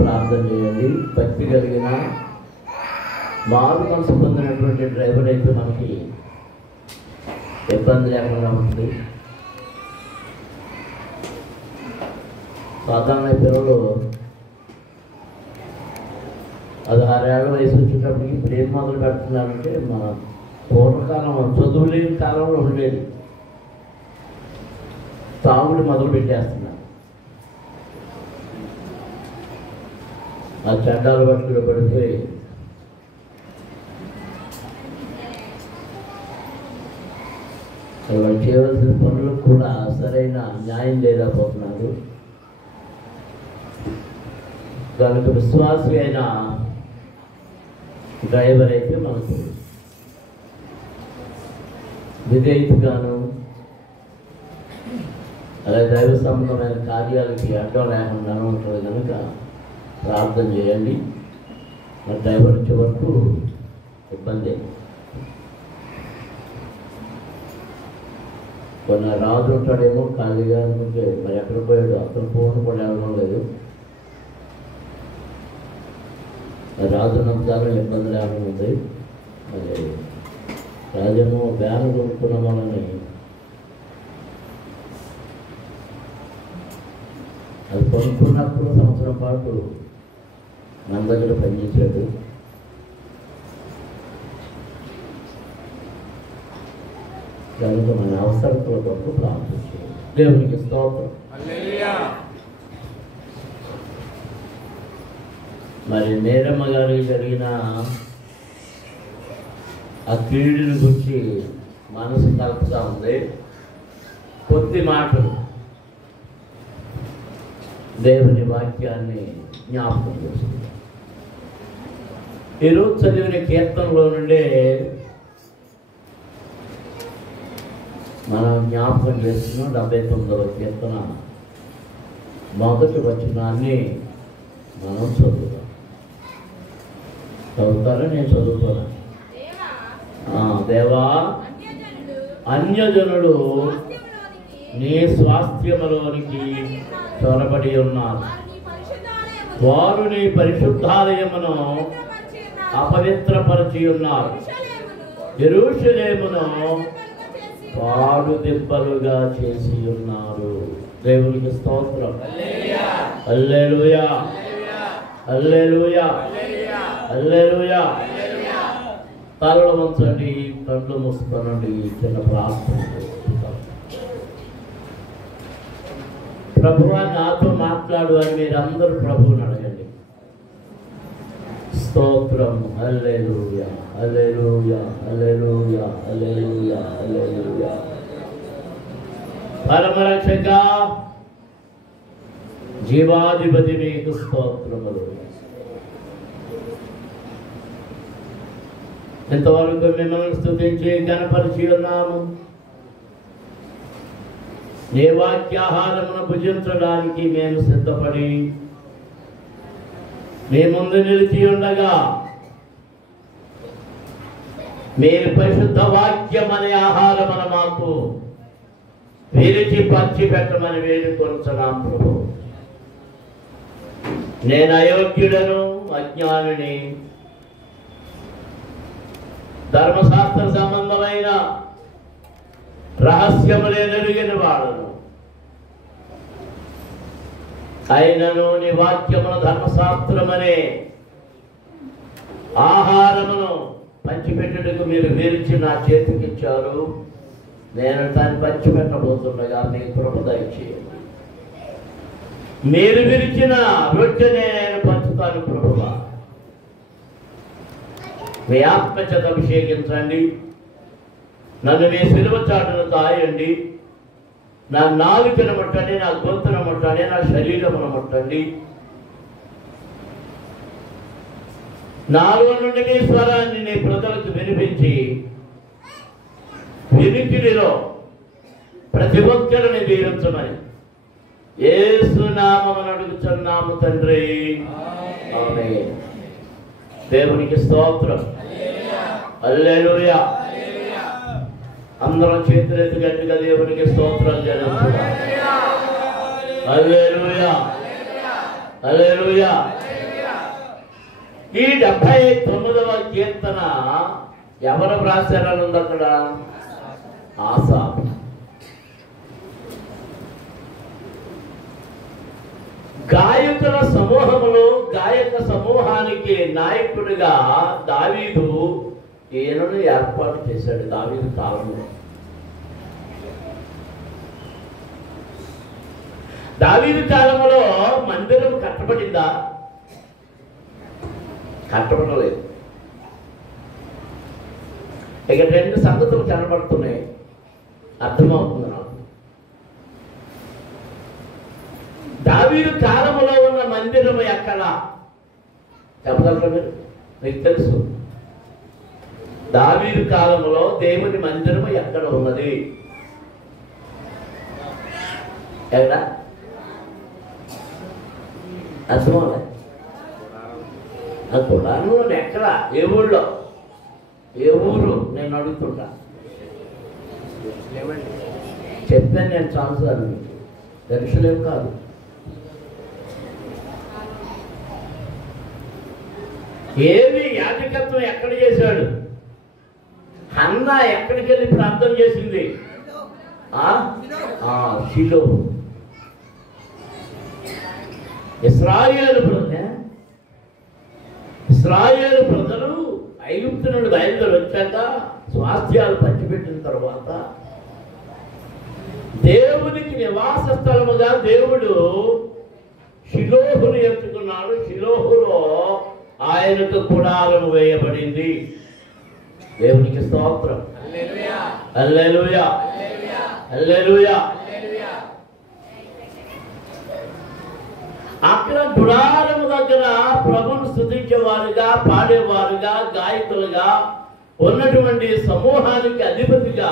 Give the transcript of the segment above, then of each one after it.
ప్రార్థన చేయండి. భక్తి కలిగిన మారు మనసు పొందినటువంటి డ్రైవర్ అయితే మనకి ఇబ్బంది లేకుండా ఉంటుంది. సాధారణ పిల్లలు 16 ఏళ్ళ వయసు వచ్చేటప్పటికి ఇప్పుడు ఏం మొదలు పెడుతున్నారంటే, మన పూర్వకాలం చదువు లేని కాలంలో ఉండేది, తాగుడు మొదలు పెట్టేస్తున్నారు. ఆ చండాల బట్టలు పడిపోయి వాళ్ళు చేయవలసిన పనులకు కూడా సరైన న్యాయం లేకపోతున్నారు. కనుక విశ్వాసి అయిన డ్రైవర్ అయితే మనకు విధేయతగాను, అలాగే దైవ సంబంధమైన కార్యాలకి అడ్డం లేకుండా ఉంటుంది. కనుక ప్రార్థన చేయండి. మరి డ్రైవర్ వచ్చే వరకు ఇబ్బంది. కొన్ని రాజు ఉంటాడేమో ఖాళీగా, మరి ఎక్కడ పోయాడు, అతను ఫోన్ కూడా వెళ్ళడం లేదు. రాజు నమ్మకాలు ఇబ్బంది లేకుండా ఉంది. మరి రాజేమో బ్యాన్ కొనుక్కున్న వాళ్ళని అది కొనుక్కున్నప్పుడు సంవత్సరం పాటు మన దగ్గర పనిచేశాడు. కనుక మన అవసరతల కొరకు ప్రార్థించాడు. దేవునికి స్తోత్రం. మరి నేరమ్మ గారికి జరిగిన ఆ కీడుని గురించి మనసు కలుపుతా ఉంది. కొద్ది మాటలు దేవుని వాక్యాన్ని జ్ఞాపకం చేస్తుంది. ఈరోజు చదివిన కీర్తనలో నుండే మనం జ్ఞాపకం చేస్తున్నాం. 79వ కీర్తన మొదటి వచనాన్ని మనం చదువుతాం. చదువుతారా? నేను చదువుతాను. దేవా, అన్యజనులు నీ స్వాస్థ్యములోనికి చొరబడి ఉన్నారు. వారు నీ పరిశుద్ధాలయమును అపవిత్రపరిచి ఉన్నారు. యెరూషలేమును పాడు దిబ్బలుగా చేసి ఉన్నారు. దేవునికి స్తోత్రం. హల్లెలూయా, హల్లెలూయా, హల్లెలూయా. తలలు వంచండి, కళ్ళు మూసుకోనండి. చిన్న ప్రార్థన. ప్రభువా, నాతో మాట్లాడు అని మీరందరూ ప్రభువుని అడగండి. స్తోత్రం. హల్లెలూయా, హల్లెలూయా, హల్లెలూయా, హల్లెలూయా, హల్లెలూయా. పరమరక్షక జీవాధిపతి మీకు స్తోత్రములు. ఇంతవరకు మిమ్మల్ని స్తుతించి గణపరిచి ఉన్నాము. ఏ వాక్యాహారమును భుజించడానికి మేము సిద్ధపడి మీ ముందు నిలిచి ఉండగా, మీరు పరిశుద్ధ వాక్యం అనే ఆహారమును మాకు విరిచి పంచి పెట్టమని వేడుకొనుచున్నాం ప్రభు. నేను అయోగ్యుడను, అజ్ఞానిని, ధర్మశాస్త్ర సంబంధమైన రహస్యములే నెరిగిన వాడను. అయినను నీ వాక్యమును, ధర్మశాస్త్రమనే ఆహారమును పంచిపెట్టుటకు మీరు విరిచి నా చేతికిచ్చారు. నేను దాన్ని పంచిపెట్టబోతుండగా మీ కృప దయచేయండి. మీరు విరిచిన రొట్టెనే నేను పంచుతాను ప్రభువా. మీ ఆత్మచేత అభిషేకించండి. నన్ను మీ సిలువ చాటును తాయండి. నా నాలుకను ముట్టండి, నా గొంతును ముట్టండి, నా శరీరమును ముట్టండి. నాలో నుండి మీ స్వరాన్ని నీ ప్రజలకు వినిపించి, వినికిడిలో ప్రతి ఒక్కరిని దీవించమని యేసు నామమున అడుగుచున్నాము తండ్రి. ఆమేన్. దేవునికి స్తోత్రం. హల్లెలూయా. అందరం చేతులెత్తి గట్టిగా దేవునికి స్తోత్రాలు చెల్లించుదాం. హల్లెలూయా, హల్లెలూయా. ఈ 79వ కీర్తన ఎవరు వ్రాసారని ఉంది అక్కడ? ఆసాపు. గాయకుల సమూహములో గాయక సమూహానికి నాయకుడిగా దావీదు ఈయనను ఏర్పాటు చేశాడు. దావీదు కాలంలో దావీదు కాలంలో మందిరం కట్టబడిందా? కట్టబడలేదు. ఇక 2 సంగతులు కనబడుతున్నాయి, అర్థమవుతుంది నాకు. దావీదు కాలంలో ఉన్న మందిరం ఎక్కడ చెప్పగలరా మీరు? మీకు తెలుసు దావీదు కాలంలో దేవుని మందిరం ఎక్కడ ఉన్నది? ఎక్కడ? అర్థమవులే. ఆ కులాను ఎక్కడ? ఏ ఊళ్ళో? ఏ ఊరు? నేను అడుగుతుంటా. చెప్పాను నేను చాలాసార్లు, దర్శనం కాదు. ఏమి యాజకత్వం ఎక్కడ చేశాడు? హన్న ఎక్కడికి వెళ్ళి ప్రార్థన చేసింది? షిలో. ఇశ్రాయేలు ప్రజలు ఐగుప్తు నుండి బయలుదేరి వచ్చాక స్వాస్థ్యాలు పంచిపెట్టిన తర్వాత దేవునికి నివాస స్థలముగా దేవుడు షిలోహును ఎంచుకున్నాడు. షిలోహులో ఆయనకు గుడారం వేయబడింది. దేవునికి స్తోత్రం. హల్లెలూయా, హల్లెలూయా. అక్కడ గుడారము దగ్గర ప్రభువును స్తుతించేవారుగా, పాడేవారుగా, గాయకులుగా ఉన్నటువంటి సమూహానికి అధిపతిగా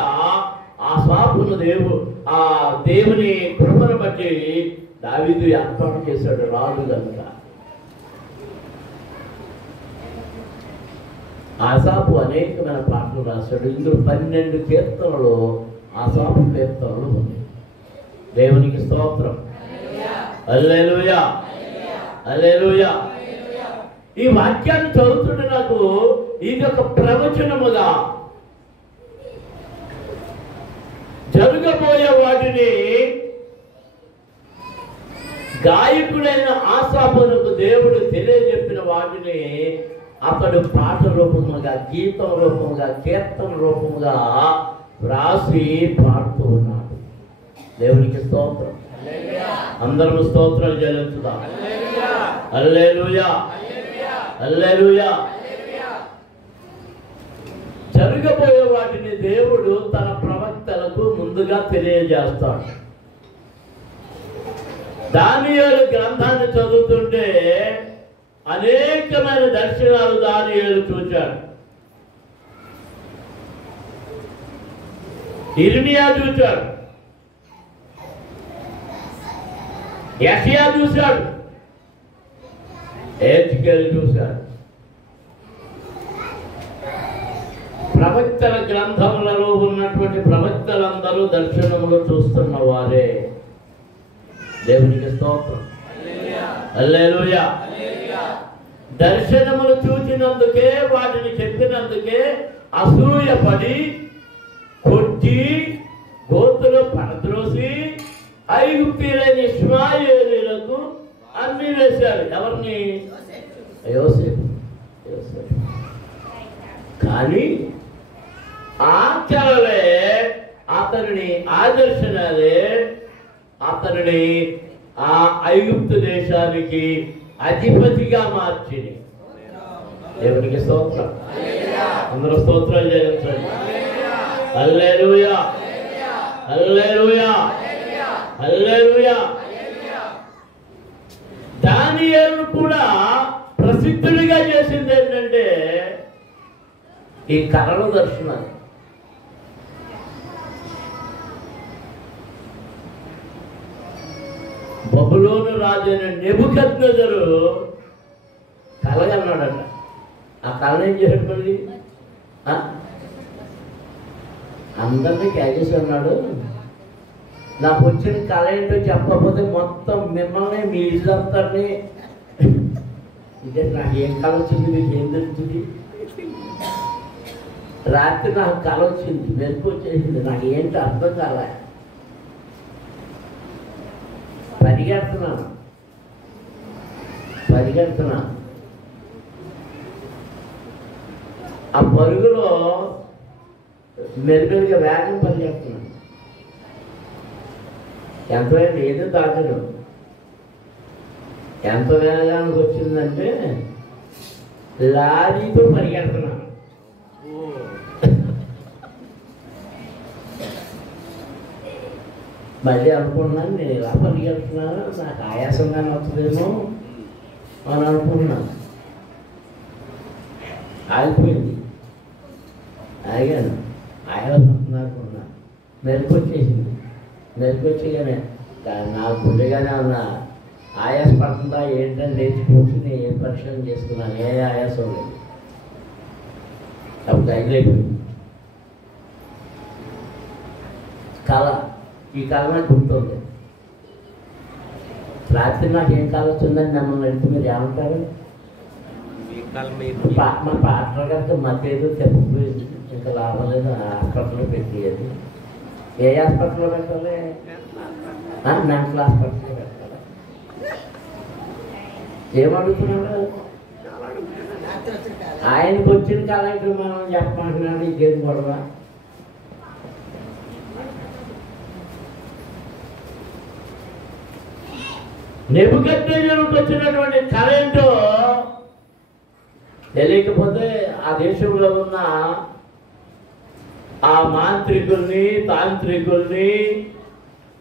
ఆ దేవుని కృపను బట్టి దావీదు ఏర్పాటు చేశాడు రాజు కనుక. ఆసాపు అనేకమైన పాటలు రాశాడు. ఇందులో 12 కీర్తనలు ఆసాపు కీర్తనలు ఉన్నాయి. దేవునికి స్తోత్రం. హల్లెలూయా, హల్లెలూయా. ఈ వాక్యాన్ని చదువుతుంటే నాకు ఇది ఒక ప్రవచనముగా జరగబోయే వాటిని గాయకుడైన ఆసాపునకు దేవుడు తెలియజెప్పిన వాటిని అతడు పాట రూపముగా, గీతం రూపముగా, కీర్తన రూపముగా వ్రాసి పాడుతూ ఉన్నాడు. దేవునికి స్తోత్రం. అందరం స్తోత్రాలు చెల్లించుదాం. హల్లెలూయా, హల్లెలూయా. జరగబోయే వాటిని దేవుడు తన ప్రవక్తలకు ముందుగా తెలియజేస్తాడు. దానియేలు గ్రంథాన్ని చదువుతుంటే అనేకమైన దర్శనాలు దానియేలు చూశాడు. ఇర్మియా చూశాడు, యెషయా చూశాడు, ఎజ్కేలు చూశాడు. ప్రవక్తల గ్రంథములలో ఉన్నటువంటి ప్రవక్తలందరూ దర్శనములు చూస్తున్న వారే. దేవునికి స్తోత్రం. హల్లెలూయా. దర్శనములు చూచినందుకే, వాటిని చెప్పినందుకే అసూయపడి కొట్టి గోతులు పడద్రోసి ఐగుప్తీయులైన ఇశ్మాయేలీయులకు అన్ని వేశారు. ఎవరిని? యోసేపు. కానీ ఆచరణలే అతనిని, ఆదర్శనాలే అతనిని ఆ ఐగుప్తు దేశానికి అధిపతిగా మార్చింది. దేవునికి స్తోత్రం. అందరూ స్తోత్రాలు చేయించండి. హల్లెలూయా, హల్లెలూయా, హల్లెలూయా. దానియేలును కూడా ప్రసిద్ధుడిగా చేసింది ఏంటంటే ఈ కళల దర్శనాలు. బబులోను రాజు అయిన నెబుకద్నెజరు కలగన్నాడట. ఆ కళను ఏం చేశాడు? మళ్ళీ అందరినీ క్యాచేసి అన్నాడు, నాకు వచ్చిన కళ ఏంటో చెప్పకపోతే మొత్తం మిమ్మల్ని, మీ ఇల్లందరినీ ఇదే నాకు ఏం కళ వచ్చింది, మీకు ఏం తెలుస్తుంది? రాత్రి నాకు కళ వచ్చింది, మెరుపు వచ్చేసింది, నాకు ఏంటి అర్థం కాలే. పరిగెడుతున్నాను ఆ పరుగులో మెరుగలుగా వేగం పరిగెడుతున్నాను. ఎంతైనా ఏదో దాటను. ఎంత వేగానికి వచ్చిందంటే లారీతో పరిగెడుతున్నాను. మళ్ళీ అనుకున్నాను, నేను ఇలా పరిగెడుతున్నాను, నాకు ఆయాసంగానే వస్తుందేమో అని అనుకున్నాను. ఆగిపోయింది. ఆగాను, ఆయాసం అనుకున్నాను. మెరుపు వచ్చేసింది. మెరుపు వచ్చేగానే నా గుండెగానే ఉన్న ఆయాస పడుతుందా ఏంటని లేచి కూర్చుని ఏం పరిశ్రమ చేసుకున్నాను. ఏ ఆయాసం లేదు. అప్పుడు తగిలిపోయింది. కళ, ఈ కళ నాకు గుర్తుంది. రాత్రి నాకు ఏం కళ వచ్చిందని నమ్మల్ని అడిగితే మీరు ఏమంటారు? మా పాటలు కనుక మధ్య ఏదో చెప్పిపోయింది, ఇంకా లాభం లేదు, హాస్పిటల్లో పెట్టేది. ఏ హాస్పిటల్లో పెట్టాలి? మెంటల్ హాస్పిటల్లో పెట్టాలి. ఏమడుగుతున్నాడు? ఆయనకు వచ్చిన కళ ఇక్కడ మనం చెప్పమంటున్నాడు. ఇదేం గొడవ? నెబుకద్నెజరుకు వచ్చినటువంటి కళ ఏంటో తెలియకపోతే ఆ దేశంలో ఉన్న ఆ మాంత్రికుల్ని, తాంత్రికుల్ని,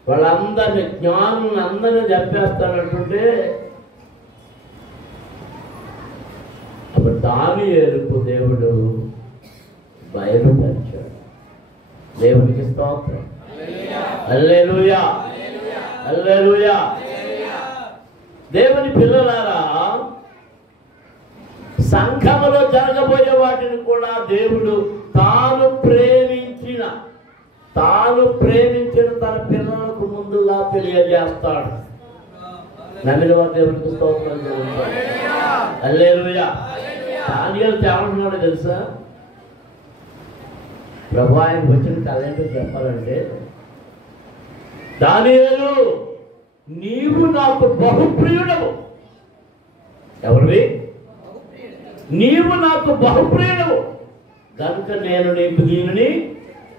వాళ్ళందరినీ, జ్ఞానులను అందరినీ చంపేస్తానంటుంటే అప్పుడు దానియేలుకు దేవుడు బయలుపరిచాడు. దేవునికి స్తోత్రం. హల్లెలూయా, హల్లెలూయా. దేవుని పిల్లలారా, సంఘములో జరగబోయే వాటిని కూడా దేవుడు తాను ప్రేమించిన తన పిల్లలకు ముందుగా తెలియజేస్తాడు. నమ్మిన వారు దేవునికి స్తోత్రం జరుగుతాడు. హల్లెలూయా. దానియేలు ఏమంటున్నాడో తెలుసా? ప్రభు ఆయనకు వచ్చిన కళ ఏంటో చెప్పాలంటే, దానియేలు నీవు నాకు బహుప్రియుడవు. ఎవరివి? నీవు నాకు బహుప్రియుడవు కనుక నేను నీకు దీనిని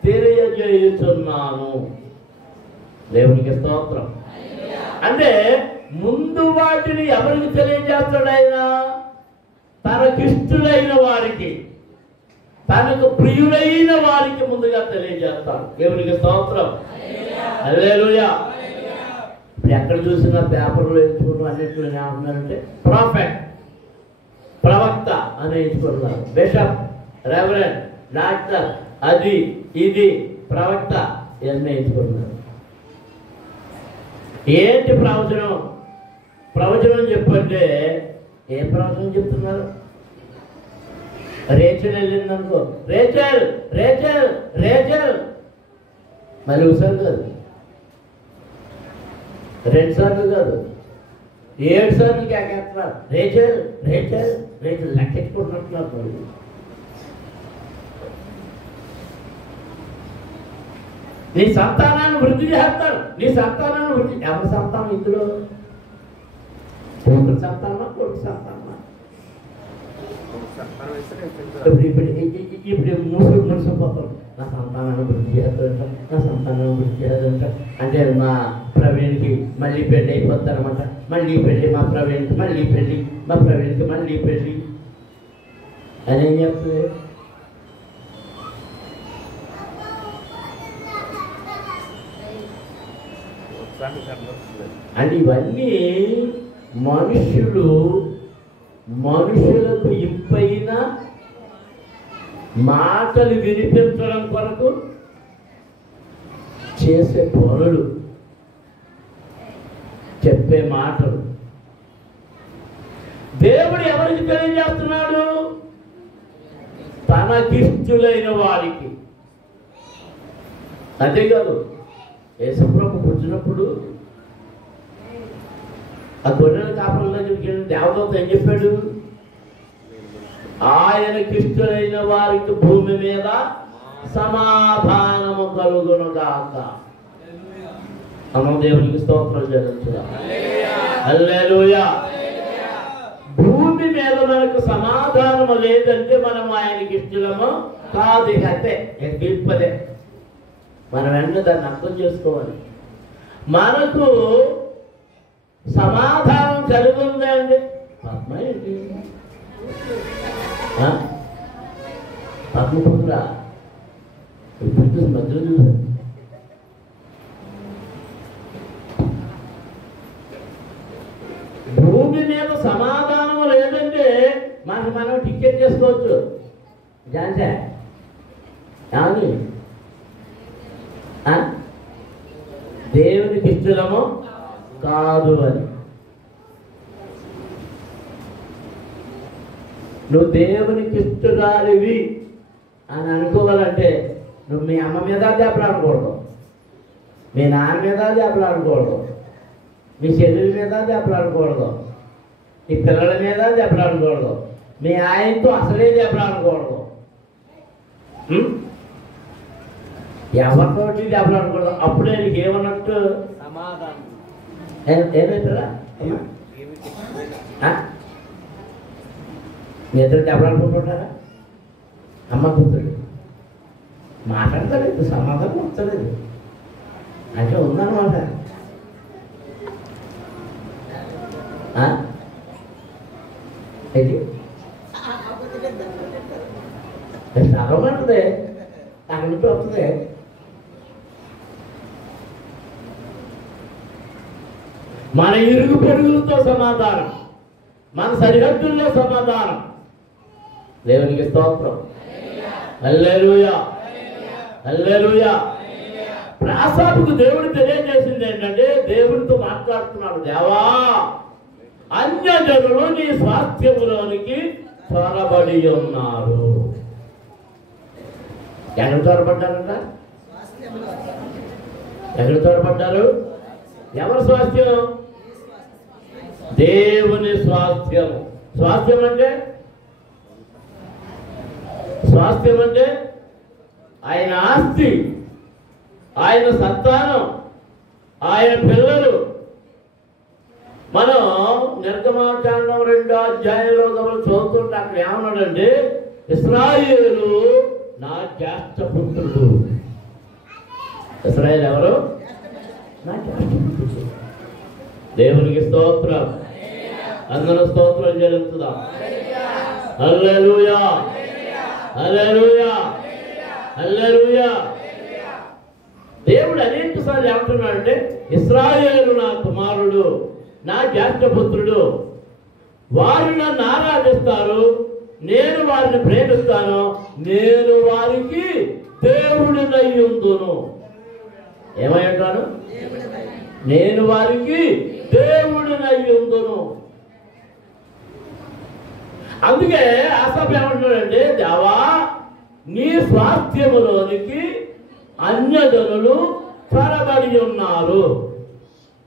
తెలియజేయుచున్నాను. దేవునికి స్తోత్రం. అంటే ముందు వాటిని ఎవరికి తెలియజేస్తాడు ఆయన? తనకిష్టులైన వారికి, తనకు ప్రియులైన వారికి ముందుగా తెలియజేస్తాడు. దేవునికి స్తోత్రం. హల్లెలూయా. ఇప్పుడు ఎక్కడ చూసినా పేపర్లో ఎంచుకుంటూ అన్నింటిలో ఏమంటున్నారంటే ప్రాఫెట్, ప్రవక్త అని ఎంచుకుంటున్నారు. బిషప్, రెవరెండ్, డాక్టర్, అది ఇది ప్రవక్త ఇవన్నీ ఎంచుకుంటున్నారు. ఏంటి ప్రవచనం? ప్రవచనం చెప్పంటే ఏం ప్రవచనం చెప్తున్నారు? రేచల్ వెళ్ళిందనుకో, రేచల్ రేచల్ రేచల్, మళ్ళీ ఒకసారి కాదు, 2 సార్లు కాదు, 7 సార్లు కేకేస్తున్నారు. రేచల్ రేచల్ రేచల్ లెక్కెట్టుకుంటున్నట్టున్నారు. నీ సంతానాన్ని వృద్ధి చేస్తారు, నీ సంతానాన్ని వృద్ధి. ఎవరి సంతానం ఇందులో? కూతురు సంతానమా, కొడుకు సంతానమా? ఇప్పుడు మురిసిపోతారు. నా సంతానాన్ని వృద్ధి చేస్తారంట, నా సంతానాన్ని వృద్ధి చేస్తారంట. అంటే మా ప్రవీణ్కి మళ్ళీ పెళ్ళి అయిపోతారనమాట. మళ్ళీ పెళ్ళి మా ప్రవీణ్కి, మళ్ళీ పెళ్ళి మా ప్రవీణ్కి, మళ్ళీ పెళ్ళి అని ఏం చెప్తుంది? అంటే ఇవన్నీ మనుషులకు ఇంపైన మాటలు వినిపించడం కొరకు చేసే పనులు, చెప్పే మాటలు. దేవుడు ఎవరికి తెలియజేస్తున్నాడు? తనకిష్టులైన వారికి. అంతేకాదు, యేసుప్రభు పుట్టినప్పుడు ఆ గొర్రెల కాపరుల దగ్గరికి వెళ్ళిన దేవదూత ఏం చెప్పాడు? ఆయనకి ఇష్టమైన వారికి భూమి మీద సమాధానము కలుగునుగాక. అమ్మ దేవునికి స్తోత్రం చెల్లించుదాం. హల్లెలూయా. భూమి మీద మనకు సమాధానము లేదంటే మనం ఆయనకి ఇష్టలము కాదు. ఇక అంతే, గెలిపదే. మనం వెంటనే దాన్ని అర్థం చేసుకోవాలి. మనకు సమాధానం కలిగి ఉందా అండి? పద్మ ఏంటి? పద్మపుత్ర ఇప్పుడు మధ్యలో చూసారు. భూమి మీద సమాధానం లేదంటే మనం టికెట్ చేసుకోవచ్చు. జాన్సా అవును, దేవునికి ఇష్టము కాదు అని. నువ్వు దేవునికి ఇష్టరాలివి అని అనుకోవాలంటే నువ్వు మీ అమ్మ మీద దెబ్బలాడకూడదు, మీ నాన్న మీద దెబ్బలాడకూడదు, మీ చెల్లెల మీద దెబ్బలాడకూడదు, మీ పిల్లల మీద దెబ్బలాడకూడదు, మీ ఆయనతో అసలే దెబ్బలాడకూడదు, ఎవరితోటి దెబ్బలాడకూడదు. అప్పుడే నీకు ఏమన్నట్టు సమాధానం. ఏమవుతుందా? మీ ఇద్దరు దెబ్బలాడుకుంటుంటారా? అమ్మ కూతురు మాట్లాడతలేదు, సమాధానం వస్తలేదు అంటే ఉందన్నమాట. చదవమంటుంది, అక్కడి నుంచి వస్తుంది. మన ఇరుగు పొరుగులతో సమాధానం, మన సరిహద్దుల్లో సమాధానం. దేవునికి స్తోత్రం. హల్లెలూయా, హల్లెలూయా. ఆసాపుకు దేవుడు తెలియజేసింది ఏంటంటే, దేవుడితో మాట్లాడుతున్నాడు, దేవా అన్యజనులు నీ స్వాస్థ్యములోనికి చొరబడి ఉన్నారు. ఎక్కడ చొరబడ్డారంట? ఎక్కడ చొరబడ్డారు? ఎవరి స్వాస్థ్యం? దేవుని స్వాస్థ్యము. స్వాస్థ్యం అంటే ఆయన ఆస్తి, ఆయన సంతానం, ఆయన పిల్లలు. మనం నిర్గమాకాండం 2వ అధ్యాయంలో చదువుతుంటే అక్కడ ఏమన్నాడంటే, ఇశ్రాయేలు నా జ్యేష్ఠ పుత్రుడు. ఇశ్రాయేలు ఎవరు? నా జ్యేష్ఠ పుత్రుడు. దేవునికి స్తోత్రం. అందరూ స్తోత్రం చెల్లించుదాం. హల్లెలూయా, హల్లెలూయా, హల్లెలూయా. దేవుడు అనేక సార్లు ఏమంటున్నాడంటే, ఇశ్రాయేలు నా కుమారుడు, నా జ్యేష్ఠపుత్రుడు, వారు నన్ను ఆరాధిస్తారు, నేను వారిని ప్రేమిస్తాను, నేను వారికి దేవుడినై ఉందును. ఏమై ఉంటాను? నేను వారికి దేవుడినై ఉందును. అందుకే ఆసాపు ఏమంటున్నాడంటే, దేవా నీ స్వాస్థ్యములోనికి అన్యజనులు చొరబడి ఉన్నారు.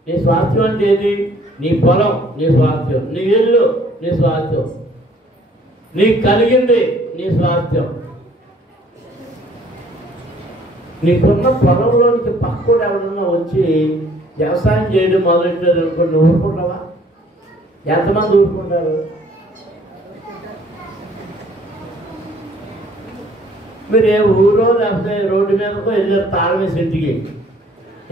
నీ స్వాస్థ్యం అంటే ఏది? నీ పొలం నీ స్వాస్థ్యం, నీ ఇల్లు నీ స్వాస్థ్యం, నీకు కలిగింది నీ స్వాస్థ్యం. నీకున్న పొలంలోనికి పక్కడు ఎవరన్నా వచ్చి వ్యవసాయం చేయడం మొదలెట్టారు అనుకోండి, ఊరుకుంటావా? ఎంతమంది ఊరుకుంటారు? మీరు ఏ ఊరో లేకపోతే రోడ్డు మీదకో వెళ్ళారు తాళం వేసి ఇంటికి,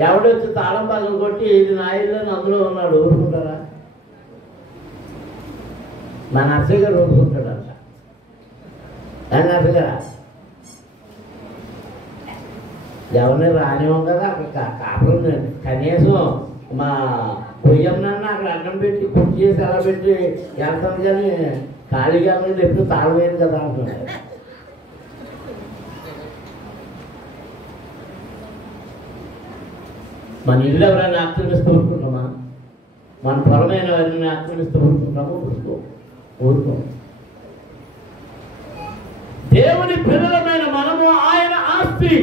ఎవడొచ్చి తాళం పగలు కొట్టి ఇది నా ఇల్లు అని అందులో ఉన్నాడు, ఊరుకుంటారా? మా నర్సయ్య గారు ఊరుకుంటాడంట. నర్సయ్య గారా ఎవరిని రానివ్వం కదా, అక్కడ కాపురం కనీసం మా పొయ్యమ్మనన్నా అక్కడ అన్నం పెట్టి కుక్ చేసి అలా పెట్టి వెళ్తాం, కానీ ఖాళీగా మీద ఎప్పుడు తాళం వేయదు కదా అంటున్నాడు. మన ఇల్లు ఎవరైనా ఆక్రమిస్తూ ఊరుకుంటామా? మన పొలమైన ఎవరైనా ఆక్రమిస్తూ ఊరుకుంటామో? ఊరుకో. దేవుని పిల్లలమైన మనము ఆయన ఆస్తి,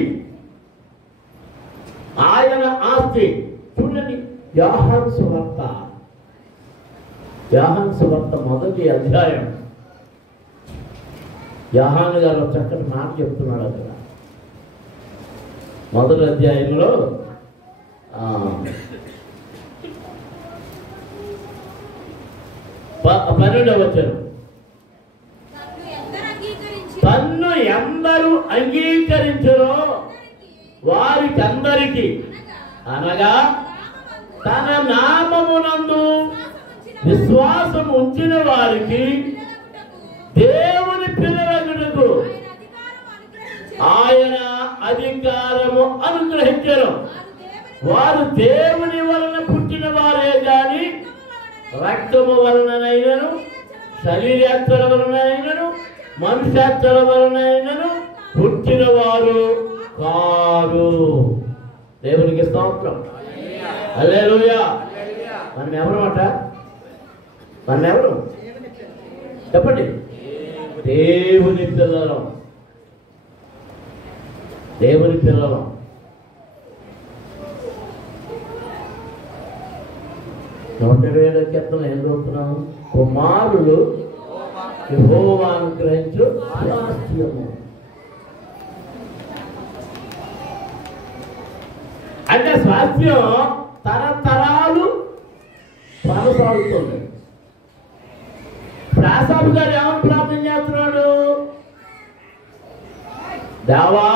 ఆయన ఆస్తి. చూడండి, యోహాను సువార్త యోహాను సువార్త మొదటి అధ్యాయం. యోహాను గారు చక్కటి మాట చెప్తున్నాడు అక్కడ. మొదటి అధ్యాయంలో 12వ వచనం, తన్ను ఎందరు అంగీకరించురో వారికందరికి అనగా తన నామమునందు విశ్వాసం ఉంచిన వారికి దేవుని పిల్లలకు ఆయన అధికారము అనుగ్రహించరు. వారు దేవుని వలన పుట్టిన వారే గాని రక్తము వలనైనను శరీరాత్మల వలనైనను మనుష్యాత్మల వలనైనను పుట్టిన వారు కారు. దేవునికి స్తోత్రం. హల్లెలూయా. మనం ఎవరమాట? మనం ఎవరు చెప్పండి? దేవుని పిల్లలం. దేవుని పిల్లలం. నూట 20 కీర్తనలు ఏం చదువుతున్నాము? కుమారులు యెహోవా అనుగ్రహించు స్వాస్థ్యము. అంటే స్వాస్థ్యం తరతరాలు కొనసాగుతుంది. రాసాబు గారు ఏమని ప్రార్థన చేస్తున్నాడు? దేవా,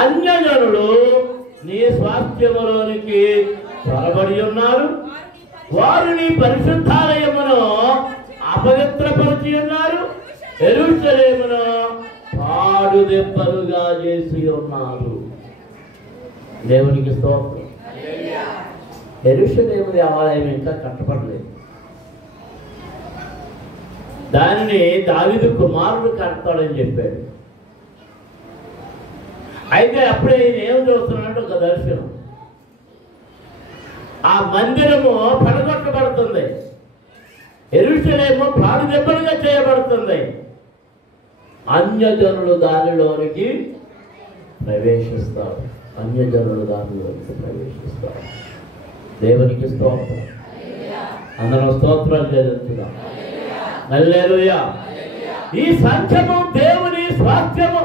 అన్యజనులు నీ స్వాస్థ్యములోనికి చొరబడి ఉన్నారు, వారు నీ పరిశుద్ధాలయమును అపవిత్రపరిచి ఉన్నారు, యెరూషలేమును పాడు దెబ్బలుగా చేసి ఉన్నారు. దేవునికి స్తోత్రం. యెరూషలేము దేవాలయం ఇంకా కట్టబడలేదు. దానిని దావీదు కుమారుడు కడతాడని చెప్పాడు. అయితే అప్పుడే ఈయన ఏం చూస్తున్నాడు? ఒక దర్శనం. ఆ మందిరము పడగొట్టబడుతుంది, యెరూషలేము పాడు దెబ్బలుగా చేయబడుతుంది. అన్యజనులు దానిలోనికి ప్రవేశిస్తారు. అన్యజనులు దానిలోనికి ప్రవేశిస్తారు. దేవునికి స్తోత్రం. అందరం స్తోత్రాలు చేస్తున్నాం. హల్లెలూయా. ఈ సంఖ్యము దేవుని స్వాస్థ్యము.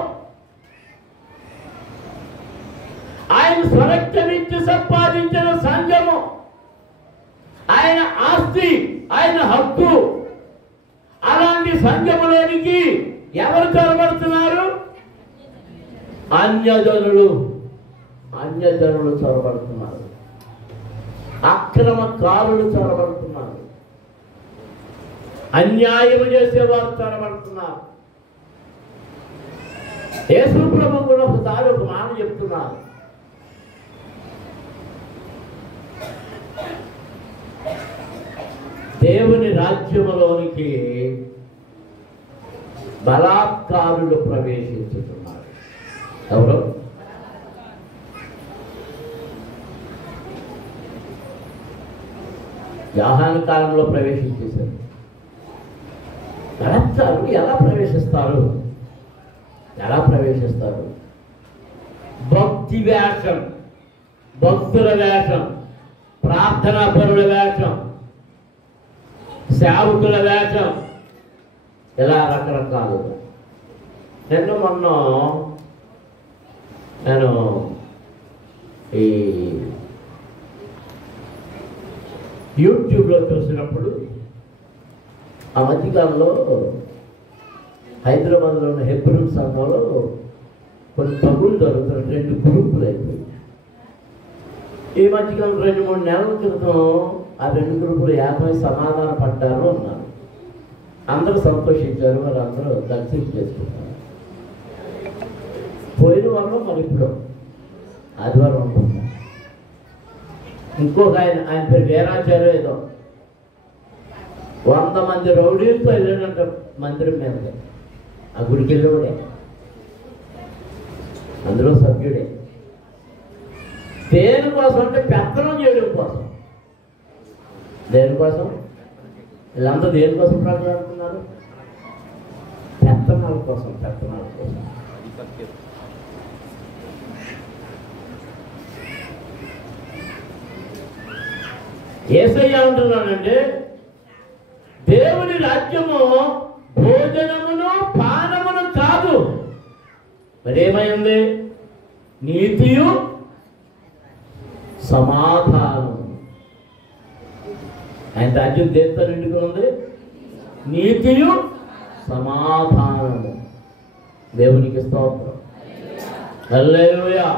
ఆయన స్వరక్తమిచ్చి సంపాదించిన సంఘము, ఆయన ఆస్తి, ఆయన హక్కు. అలాంటి సంఘములోనికి ఎవరు చొరబడుతున్నారు? అన్యజనులు. అన్యజనులు చొరబడుతున్నారు. అక్రమకారులు చొరబడుతున్నారు. అన్యాయం చేసేవారు చొరబడుతున్నారు. యేసు ప్రభు కూడా ఒకసారి ఒక మాట చెప్తున్నారు. దేవుని రాజ్యములోనికి బలాత్కారులు ప్రవేశించుతున్నారు. ఎవరు? యోహాను కాలంలో ప్రవేశించేశారు. బలాత్కారులు ఎలా ప్రవేశిస్తారు? ఎలా ప్రవేశిస్తారు? భక్తి వేషం, భక్తుల వేషం, ప్రార్థనా పరుల వేషం, సేవకుల వేషం, ఇలా రకరకాలు. మొన్న నేను ఈ యూట్యూబ్లో చూసినప్పుడు ఆ మధ్యకాలంలో హైదరాబాద్లో ఉన్న హెబ్రోన్ సంఘంలో కొన్ని తగులు జరుగుతున్న 2 గ్రూపులు అయిపోయి. ఈ మధ్యకాలం 2-3 నెలల క్రితం ఆ 2 గ్రూపులు 50 సమాధాన పడ్డారు అన్నారు. అందరూ సంతోషించారు. మరి అందరూ దర్శనం చేసుకుంటారు. పోయిన వారం మరి ఇప్పుడు ఆదివారం ఉంటుంది. ఇంకొక ఆయన పేరు వీరాచార్య ఏదో 100 మంది రౌడీలతో వెళ్ళాడంట మందిరం మీదకి. ఆ గుడికి వెళ్ళేవాడే, అందులో సభ్యుడే. దేనికోసం అంటే పెత్తనం చేయడం కోసం. దేనికోసం? వీళ్ళంతా దేనికోసం ప్రజలాడుతున్నారు? పెత్తనాల కోసం. పెత్తనాల కోసం. యేసయ్య అంటున్నాడంటే దేవుని రాజ్యము భోజనమును పానమును కాదు, మరేమైంది? నీతియు సమాధానము. ఆయన రాజ్యం దేంతో నిండుకుని ఉంది? నీతియు సమాధానము. దేవునికి స్తోత్రం. హల్లెలూయా,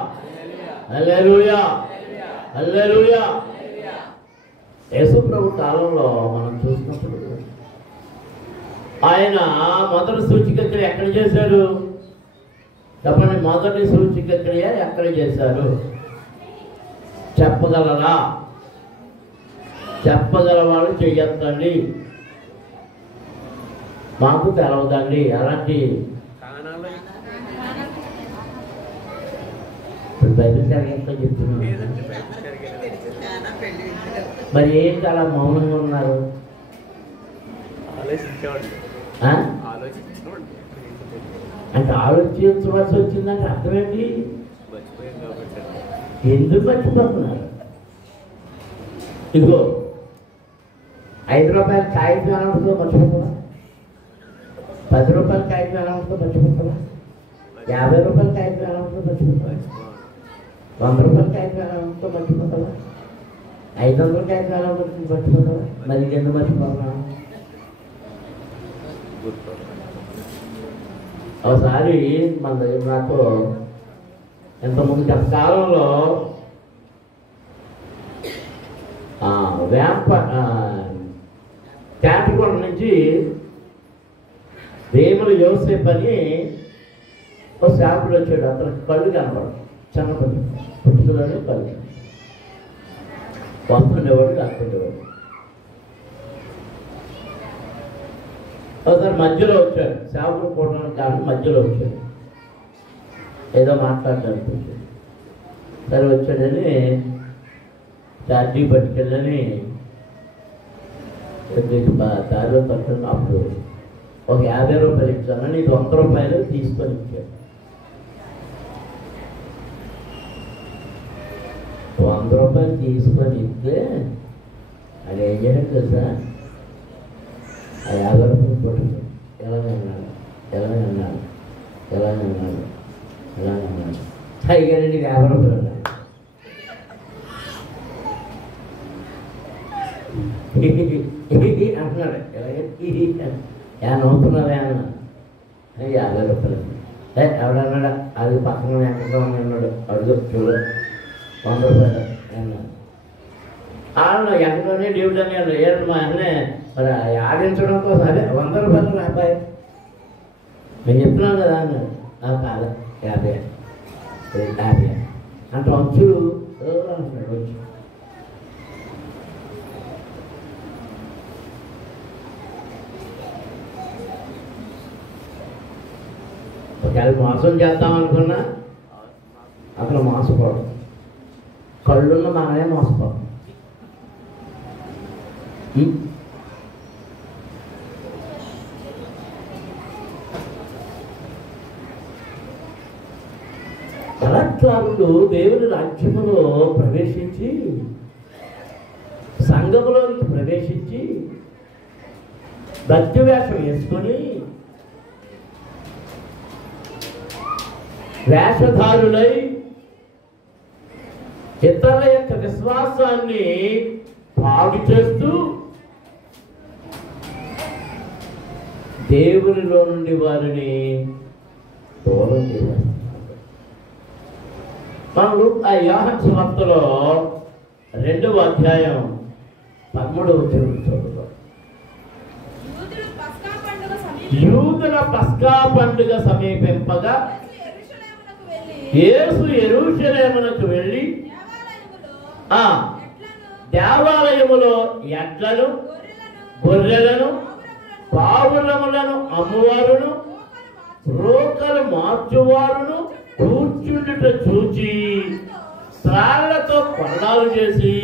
హల్లెలూయా, హల్లెలూయా. యేసు ప్రభు కాలంలో మనం చూసినప్పుడు ఆయన మొదటి సూచిక క్రియ ఎక్కడ చేశారు చెప్పండి? మొదటి సూచిక క్రియ ఎక్కడ చేశారు? చెప్పగలరా? చెప్పగలవాళ్ళు చెయ్యొద్దండి, మాకు తెలవదండి. అలాంటి బైబిల్ సరిగ్గా చెప్తున్నాను. మరి ఏంటి అలా మౌనంగా ఉన్నారు? అంటే ఆలోచించవలసి వచ్చిందంటే అర్థం ఏంటి? ఎందుకు మర్చిపోతున్నారు? ఇదిగో 5 రూపాయల కాగితం ఎలా ఉంటుందో మర్చిపోతావా? 10 రూపాయల కాగితం ఎలా ఉంటుందో మర్చిపోతావా? 50 రూపాయల కాగితం ఎలా ఉంటుందో మర్చిపోతావా? 100 రూపాయల కాగితం ఎలా ఉంటుందో మర్చిపోతావా? 500 కాగితం ఎలా ఉంటుందో మర్చిపోతావా? మరి ఎందుకు మర్చిపోతున్నా? ఒకసారి నాకు ఇంతకుముందు గత కాలంలో ట్యాంపుకొండ నుంచి వేముల యోసేపు అని ఒక సేవకుడు వచ్చాడు. అతనికి కళ్ళు కనపడదు, చిన్నపల్లి పుట్టుకలోనే కళ్ళు వస్తుండేవాడు, కాకుండేవాడు. ఒకసారి మధ్యలో వచ్చాడు, సేవకుడు పోవడానికి కాదు, మధ్యలో వచ్చాడు, ఏదో మాట్లాడడానికి. సరే వచ్చాడని ఛార్జీ పట్టుకెళ్ళని దారిలో పట్టుకుని అప్పుడు ఒక 50 రూపాయలు ఇచ్చానని 100 రూపాయలు తీసుకొని ఇచ్చాడు. 100 రూపాయలు తీసుకొని ఇస్తే అది ఏం చేయడం తెలుసా? ఆ 50 రూపాయలు పట్టుకుని ఎలాగన్నాడు, ఎలాగన్నాడు, ఎలాగన్నాడు, ఎలాగన్నాడు. అయ్యారండి 50 రూపాయలు అన్నాడు. అంటున్నాడు. ఏమన్నా నవ్వుతున్నావే అన్న. 50 రూపాయలు ఎవడన్నాడా? అది పక్కన ఎక్కడ ఉన్నాడు, అడుగు చూడు, 100 రూపాయలు అన్నాడు. వాళ్ళు ఎక్కడనే డ్యూటీ అని ఏడు మా అన్నే మరి ఆడించడం కోసం అదే 100 రూపాయలు నా అబ్బాయి నేను చెప్తున్నాను కదా అన్నాడు. కాదు 50 అంటే వచ్చు అంటున్నాడు. వచ్చు ఒకవేళ మోసం చేద్దామనుకున్నా అసలు మోసపోవడం, కళ్ళున్న మనమే మోసపోవడం. బలాత్కారులు దేవుని రాజ్యములో ప్రవేశించి సంఘములోనికి ప్రవేశించి దత్యవేషం వేసుకొని వేషధారులై ఇతరుల యొక్క విశ్వాసాన్ని పాడు చేస్తూ దేవునిలో నుండి వారిని దూరం చేస్తారు. మనము ఆ యోహాను సువార్తలో 2వ అధ్యాయం 13వ వచనం చదువుతాం. యూదుల పస్కా పండుగ సమీపింపగా యేసు యెరూషలేమునకు వెళ్ళి దేవాలయములో ఎడ్లను, గొర్రెలను, పావురములను అమ్మువారును, రోకలు మార్చువారును కూర్చుండుట చూచి త్రాళ్లతో కొరడాలు చేసి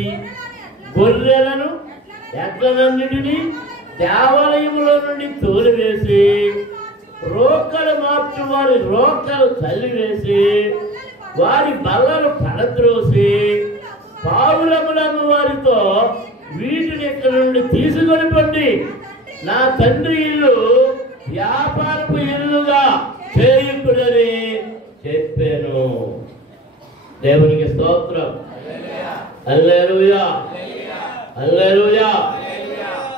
గొర్రెలను, ఎడ్లనన్నిటినీ దేవాలయములో నుండి తోలివేసి రోకలు మార్చు వారి రోకలు చల్లివేసి వారి బల్లలు పడద్రోసి పావురములను వారితో వీటిని ఇక్కడ నుండి తీసుకొని పండి నా తండ్రి ఇల్లు వ్యాపారపు ఇల్లుగా చేయుకుడని చెప్పాను. దేవునికి స్తోత్రం. హల్లెలూయా, హల్లెలూయా,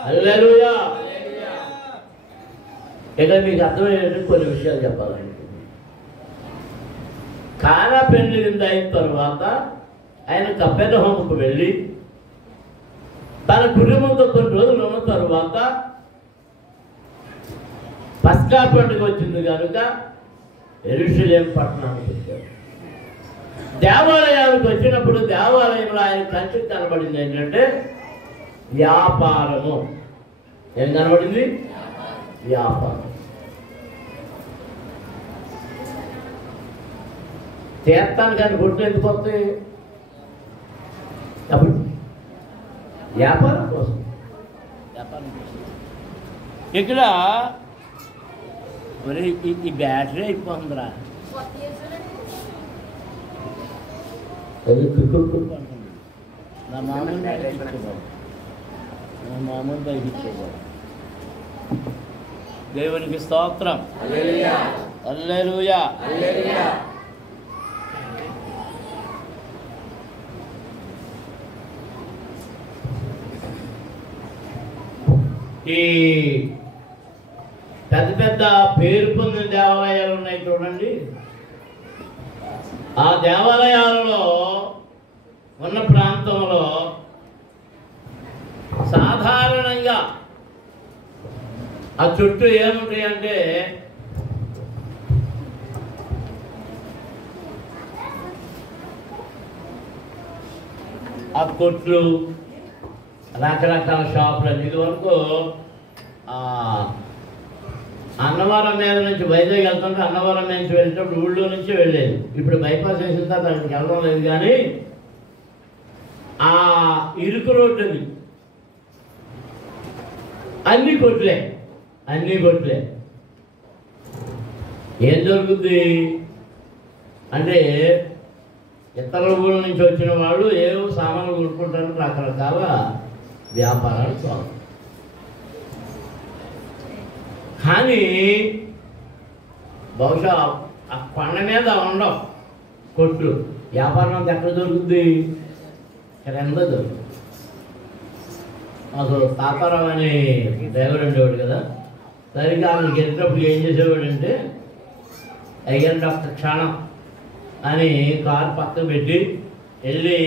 హల్లెలూయా. ఇక మీకు అర్థమయ్యేది కొన్ని విషయాలు చెప్పాలండి. కానా పెళ్లి అయిన తర్వాత ఆయన కపెర్నహూముకు వెళ్ళి తన కుటుంబంతో కొన్ని రోజులు ఉన్న తర్వాత పస్కా పండుగ వచ్చింది కనుక యెరూషలేము పట్టణానికి వచ్చాడు. దేవాలయానికి వచ్చినప్పుడు దేవాలయంలో ఆయన కంటికి కనబడింది ఏంటంటే వ్యాపారము. ఏం కనబడింది? వ్యాపారం. తీర్థానికి కానీ గుడ్లు ఎందుకు వస్తాయి? అప్పుడు వ్యాపారం కోసం. ఇక్కడ మరి ఈ బ్యాటరీ అయిపోతుందిరా, నా మామూలు బయట ఇచ్చేవాడు. దేవునికి స్తోత్రం. హల్లెలూయా. ఈ పెద్ద పెద్ద పేరు పొందిన దేవాలయాలు ఉన్నాయి చూడండి. ఆ దేవాలయాలలో ఉన్న ప్రాంతంలో సాధారణంగా ఆ చుట్టూ ఏముంటాయి అంటే ఆ కొట్లు, రకరకాల షాపులు. ఇది వరకు అన్నవరం మీద నుంచి వైజాగ్ వెళ్తుంటే అన్నవరం నుంచి వెళ్ళేటప్పుడు ఊళ్ళో నుంచి వెళ్ళేది. ఇప్పుడు బైపాస్ వేసిన తర్వాత దానికి వెళ్ళడం లేదు. కానీ ఆ ఇరుకు రోడ్డుని అన్నీ కొట్లే, అన్నీ కొట్లే. ఏం జరుగుద్ది అంటే ఇతర ఊళ్ళ నుంచి వచ్చిన వాళ్ళు ఏవో సామాన్లు కొనుక్కుంటారు, రకరకాల వ్యాపారాలు కావు. కానీ బహుశా ఆ కొండ మీద ఉండవు కొట్లు. వ్యాపారం అంతా ఎక్కడ దొరుకుద్ది? ఇక్కడ ఎంతో దొరుకుతుంది. మాకు తాతారావు అనే డ్రైవర్ ఉండేవాడు కదా. సరిగ్గా ఆయనకి వెళ్ళినప్పుడు ఏం చేసేవాడు అంటే అయ్యండి ఒక్క క్షణం అని కారు పక్కన పెట్టి వెళ్ళి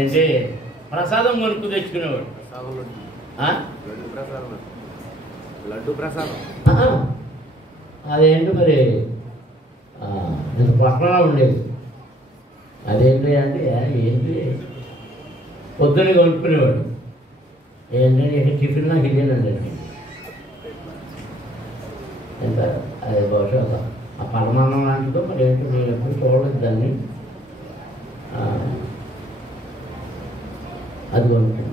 ఏంటి ప్రసాదం కొనుక్కు తెచ్చుకునేవాడు. లడ్డు ప్రసాదం అదేంటి మరి ఇంత పక్కన ఉండేది. అదేంటి అంటే ఏంటి పొద్దున్న కొనుక్కునేవాడు. ఏంటంటే టిఫిన్ నాకు ఇదేనండి. ఎంత అదే బహుశా ఆ పరమాన్నం లాంటిదో మరి ఏంటో నేను ఎప్పుడు చూడలేదు దాన్ని. అది కొనుక్కున్నాను.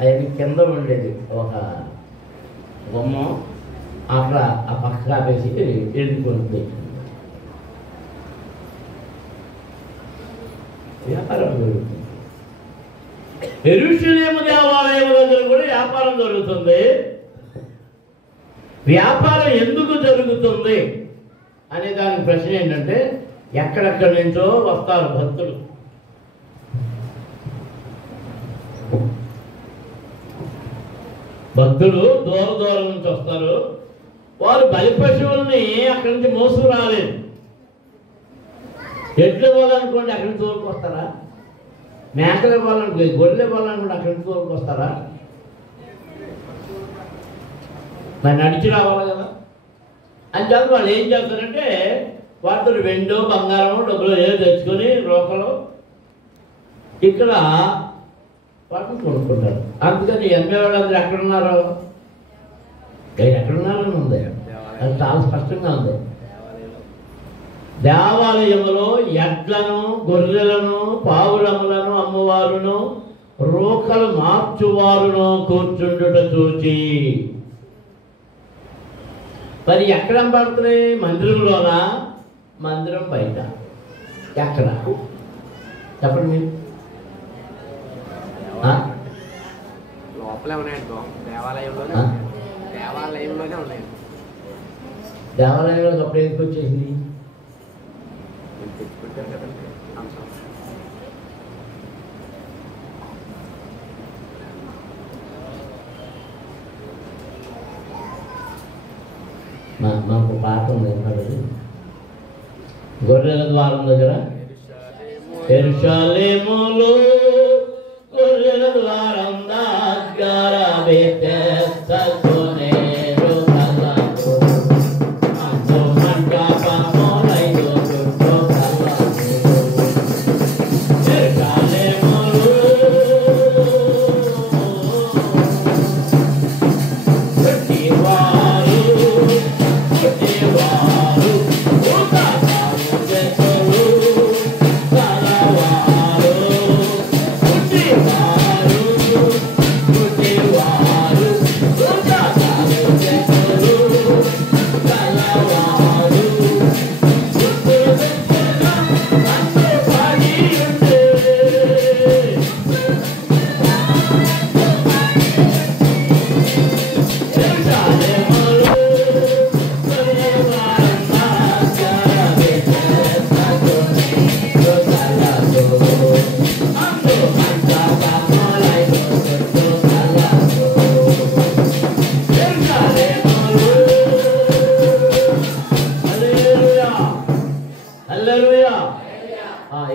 అది కింద ఉండేది ఒక బొమ్మ, అక్కడ ఆ పక్క ఆపేసి వెళ్ళి కొనుక్కు వ్యాపారం జరుగుతుంది. యెరూషలేము దేవాలయం దగ్గర కూడా వ్యాపారం జరుగుతుంది. వ్యాపారం ఎందుకు జరుగుతుంది అనే దానికి ప్రశ్న ఏంటంటే ఎక్కడెక్కడి నుంచో వస్తారు భక్తులు. భక్తులు దూరం నుంచి వస్తారు. వారు బలి పశువుల్ని అక్కడి నుంచి మోసుకు రాలేదు. ఎడ్లు ఇవ్వాలనుకోండి అక్కడి నుంచి తోలుకు వస్తారా? మేకలు ఇవ్వాలనుకో, గొర్రెలు ఇవ్వాలనుకోండి అక్కడి నుంచి తోలుకు వస్తారా? మరి నడిచి రావాలి కదా. అని చెప్పి వాళ్ళు ఏం చేస్తారంటే వాటితో వెండో బంగారం డబ్బులు ఏదో తెచ్చుకొని రోకలు ఇక్కడ వాటిని కొనుక్కుంటారు. అందుకని ఎంఏ వాళ్ళందరూ ఎక్కడున్నారు? ఎక్కడున్నారని ఉంది. అది చాలా స్పష్టంగా ఉంది. దేవాలయములో ఎడ్లను, గొర్రెలను, పావురములను అమ్మవారును, రోకలు మార్చువారును కూర్చుండుట చూచి. మరి ఎక్కడ పడుతున్నాయి? మందిరంలోనా? మందిరం బయట. ఎక్కడ? చెప్పండి మీరు. లోపలే ఉన్నాయండి దేవాలయంలోనే ఆ? దేవాలయంలోనే ఉన్నాయండి. దేవాలయంలో అప్పుడు ఎందుకు వచ్చేసింది? మీరు తెచ్చుకుంటారు కదండి అంశం. మాకు పాట ఉంది అన్నది, గొర్రెల ద్వారం దగ్గర యెరూషలేములో గొర్రెల ద్వారం దగ్గర బెతెస్దాలోనేరు కలదు అందు మంటపములైదు చుట్టూ కలదు యెరూషలేములో పుట్టివారు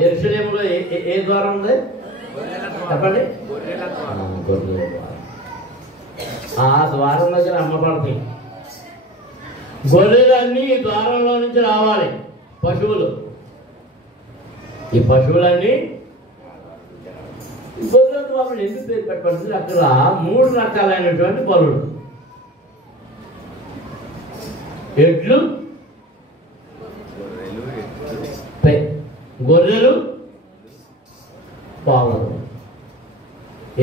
యెరూషలేములో ఏ ద్వారం ఉంది చెప్పండి? గొర్రెల ద్వారం. ఆ ద్వారం దగ్గర అమ్మబడతాయి గొర్రెలన్నీ ఈ ద్వారంలో నుంచి రావాలి. పశువులు, ఈ పశువులన్నీ గొర్రెల ద్వారం ఎందుకు పేరు పెట్టబడుతుంది? అక్కడ 3 రకాలైనటువంటి బలులు, ఎడ్లు, గొర్రెలు, పావులు.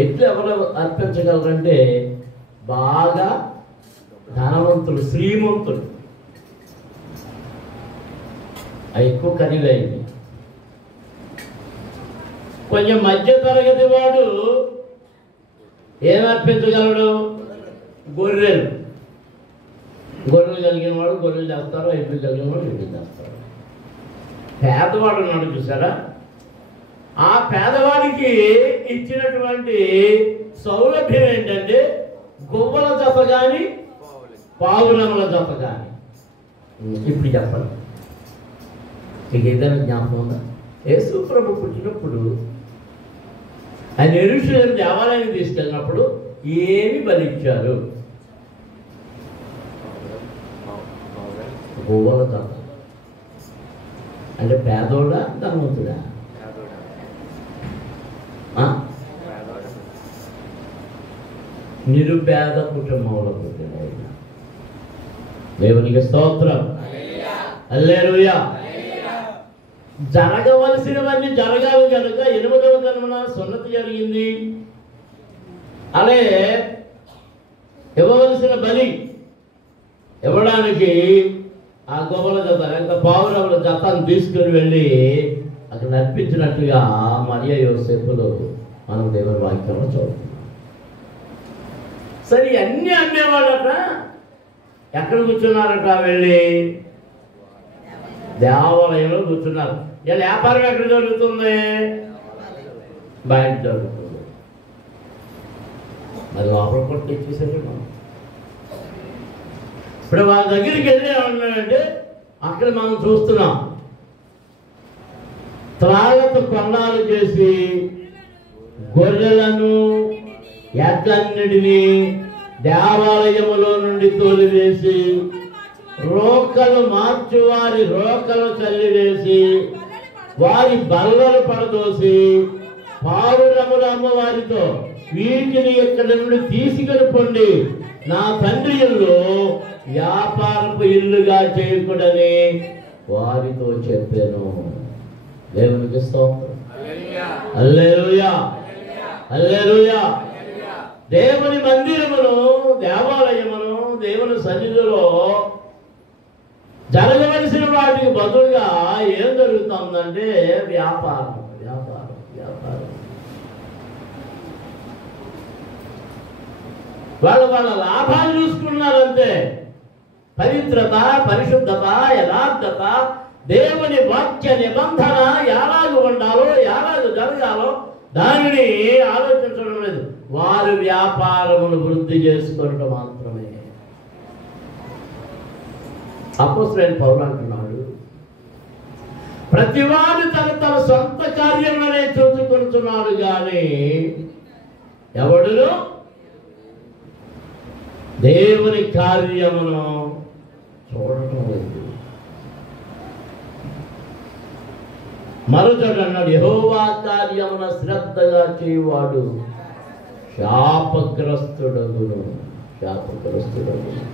ఎడ్లు ఎవరు అర్పించగలరంటే బాగా ధనవంతులు, శ్రీమంతులు, అవి ఎక్కువ ఖరీదైంది. కొంచెం మధ్య తరగతి వాడు ఏం అర్పించగలడు? గొర్రెలు. గొర్రెలు కలిగిన వాడు గొర్రెలు చేస్తారు, ఎడ్లు కలిగిన వాడు ఎడ్లు చేస్తారు. పేదవాడు ఉన్నాడు చూసారా, ఆ పేదవాడికి ఇచ్చినటువంటి సౌలభ్యం ఏంటంటే గొవ్వల జత కానీ పావురముల జత కానీ. ఇప్పుడు చెప్పండి, మీకు ఏదైనా జ్ఞాపకం ఉందా? యేసు ప్రభు పుట్టినప్పుడు ఆయన యెరూషలేము దేవాలయానికి తీసుకెళ్ళినప్పుడు ఏమి బలిచ్చారు? గొవ్వల జత. అంటే పేదోడా ధనవంతుడా? నిరుపేద కుటుంబంలో పుట్టిన దేవునికి స్తోత్రం. హల్లెలూయా. జరగవలసినవన్నీ జరగాలి కనుక 8వ దినమున సున్నతి జరిగింది. అలాగే ఇవ్వవలసిన బలి ఇవ్వడానికి ఆ గొప్పల జత ఇంకా పావురముల జతను తీసుకుని వెళ్ళి అక్కడ నడిపించినట్టుగా మరియా యోసేపులు మనం దేవుని వాక్యంలో చూస్తున్నాం. సరే, అన్నీ అమ్మేవాళ్ళట ఎక్కడ కూర్చున్నారట? వెళ్ళి దేవాలయంలో కూర్చున్నారు. ఇలా వ్యాపారం ఎక్కడ జరుగుతుంది? బయట జరుగుతుంది. మరి లోపల కొట్టి ఇచ్చేసారు. ఇప్పుడు వాళ్ళ దగ్గరికి వెళ్ళి ఏమన్నాడంటే అక్కడ మనం చూస్తున్నాం, త్రాళ్ళతో కొండాలు చేసి గొర్రెలను ఎడ్లన్నిటిని దేవాలయములో నుండి తోలివేసి రోకలు మార్చి వారి రోకలు చల్లివేసి వారి బల్లలు పడదోసి పావురముల అమ్మవారితో వీటిని ఇక్కడ నుండి తీసుకొని పొండి, నా తండ్రి ఇల్లు వ్యాపారపు ఇల్లుగా చేయకూడని వారితో చెప్పాను. దేవునికి స్తోత్రం. హల్లెలూయా, హల్లెలూయా. దేవుని మందిరమును, దేవాలయమును, దేవుని సన్నిధిలో జరగవలసిన వాటికి బదులుగా ఏం జరుగుతుందంటే వ్యాపారం. వ్యాపారం వ్యాపారం. వాళ్ళ లాభాలు చూసుకున్నారంతే. పవిత్రత, పరిశుద్ధత, యథార్థత, దేవుని వాక్య నిబంధన ఎలాగ ఉండాలో, ఎలాగ జరగాలో దానిని ఆలోచించడం లేదు. వారు వ్యాపారమును వృద్ధి చేసుకోవడం మాత్రమే. అపోస్తలుడైన పౌలు అంటున్నాడు, ప్రతివాడు తన సొంత కార్యములనే చూసుకుంటున్నాడు కానీ ఎవడును దేవుని కార్యమును చూడటం లేదు. మరొకడు అన్నాడు, యెహోవా కార్యమున శ్రద్ధగా చేయువాడు శాపగ్రస్తుడగును. శాపగ్రస్తుడగును.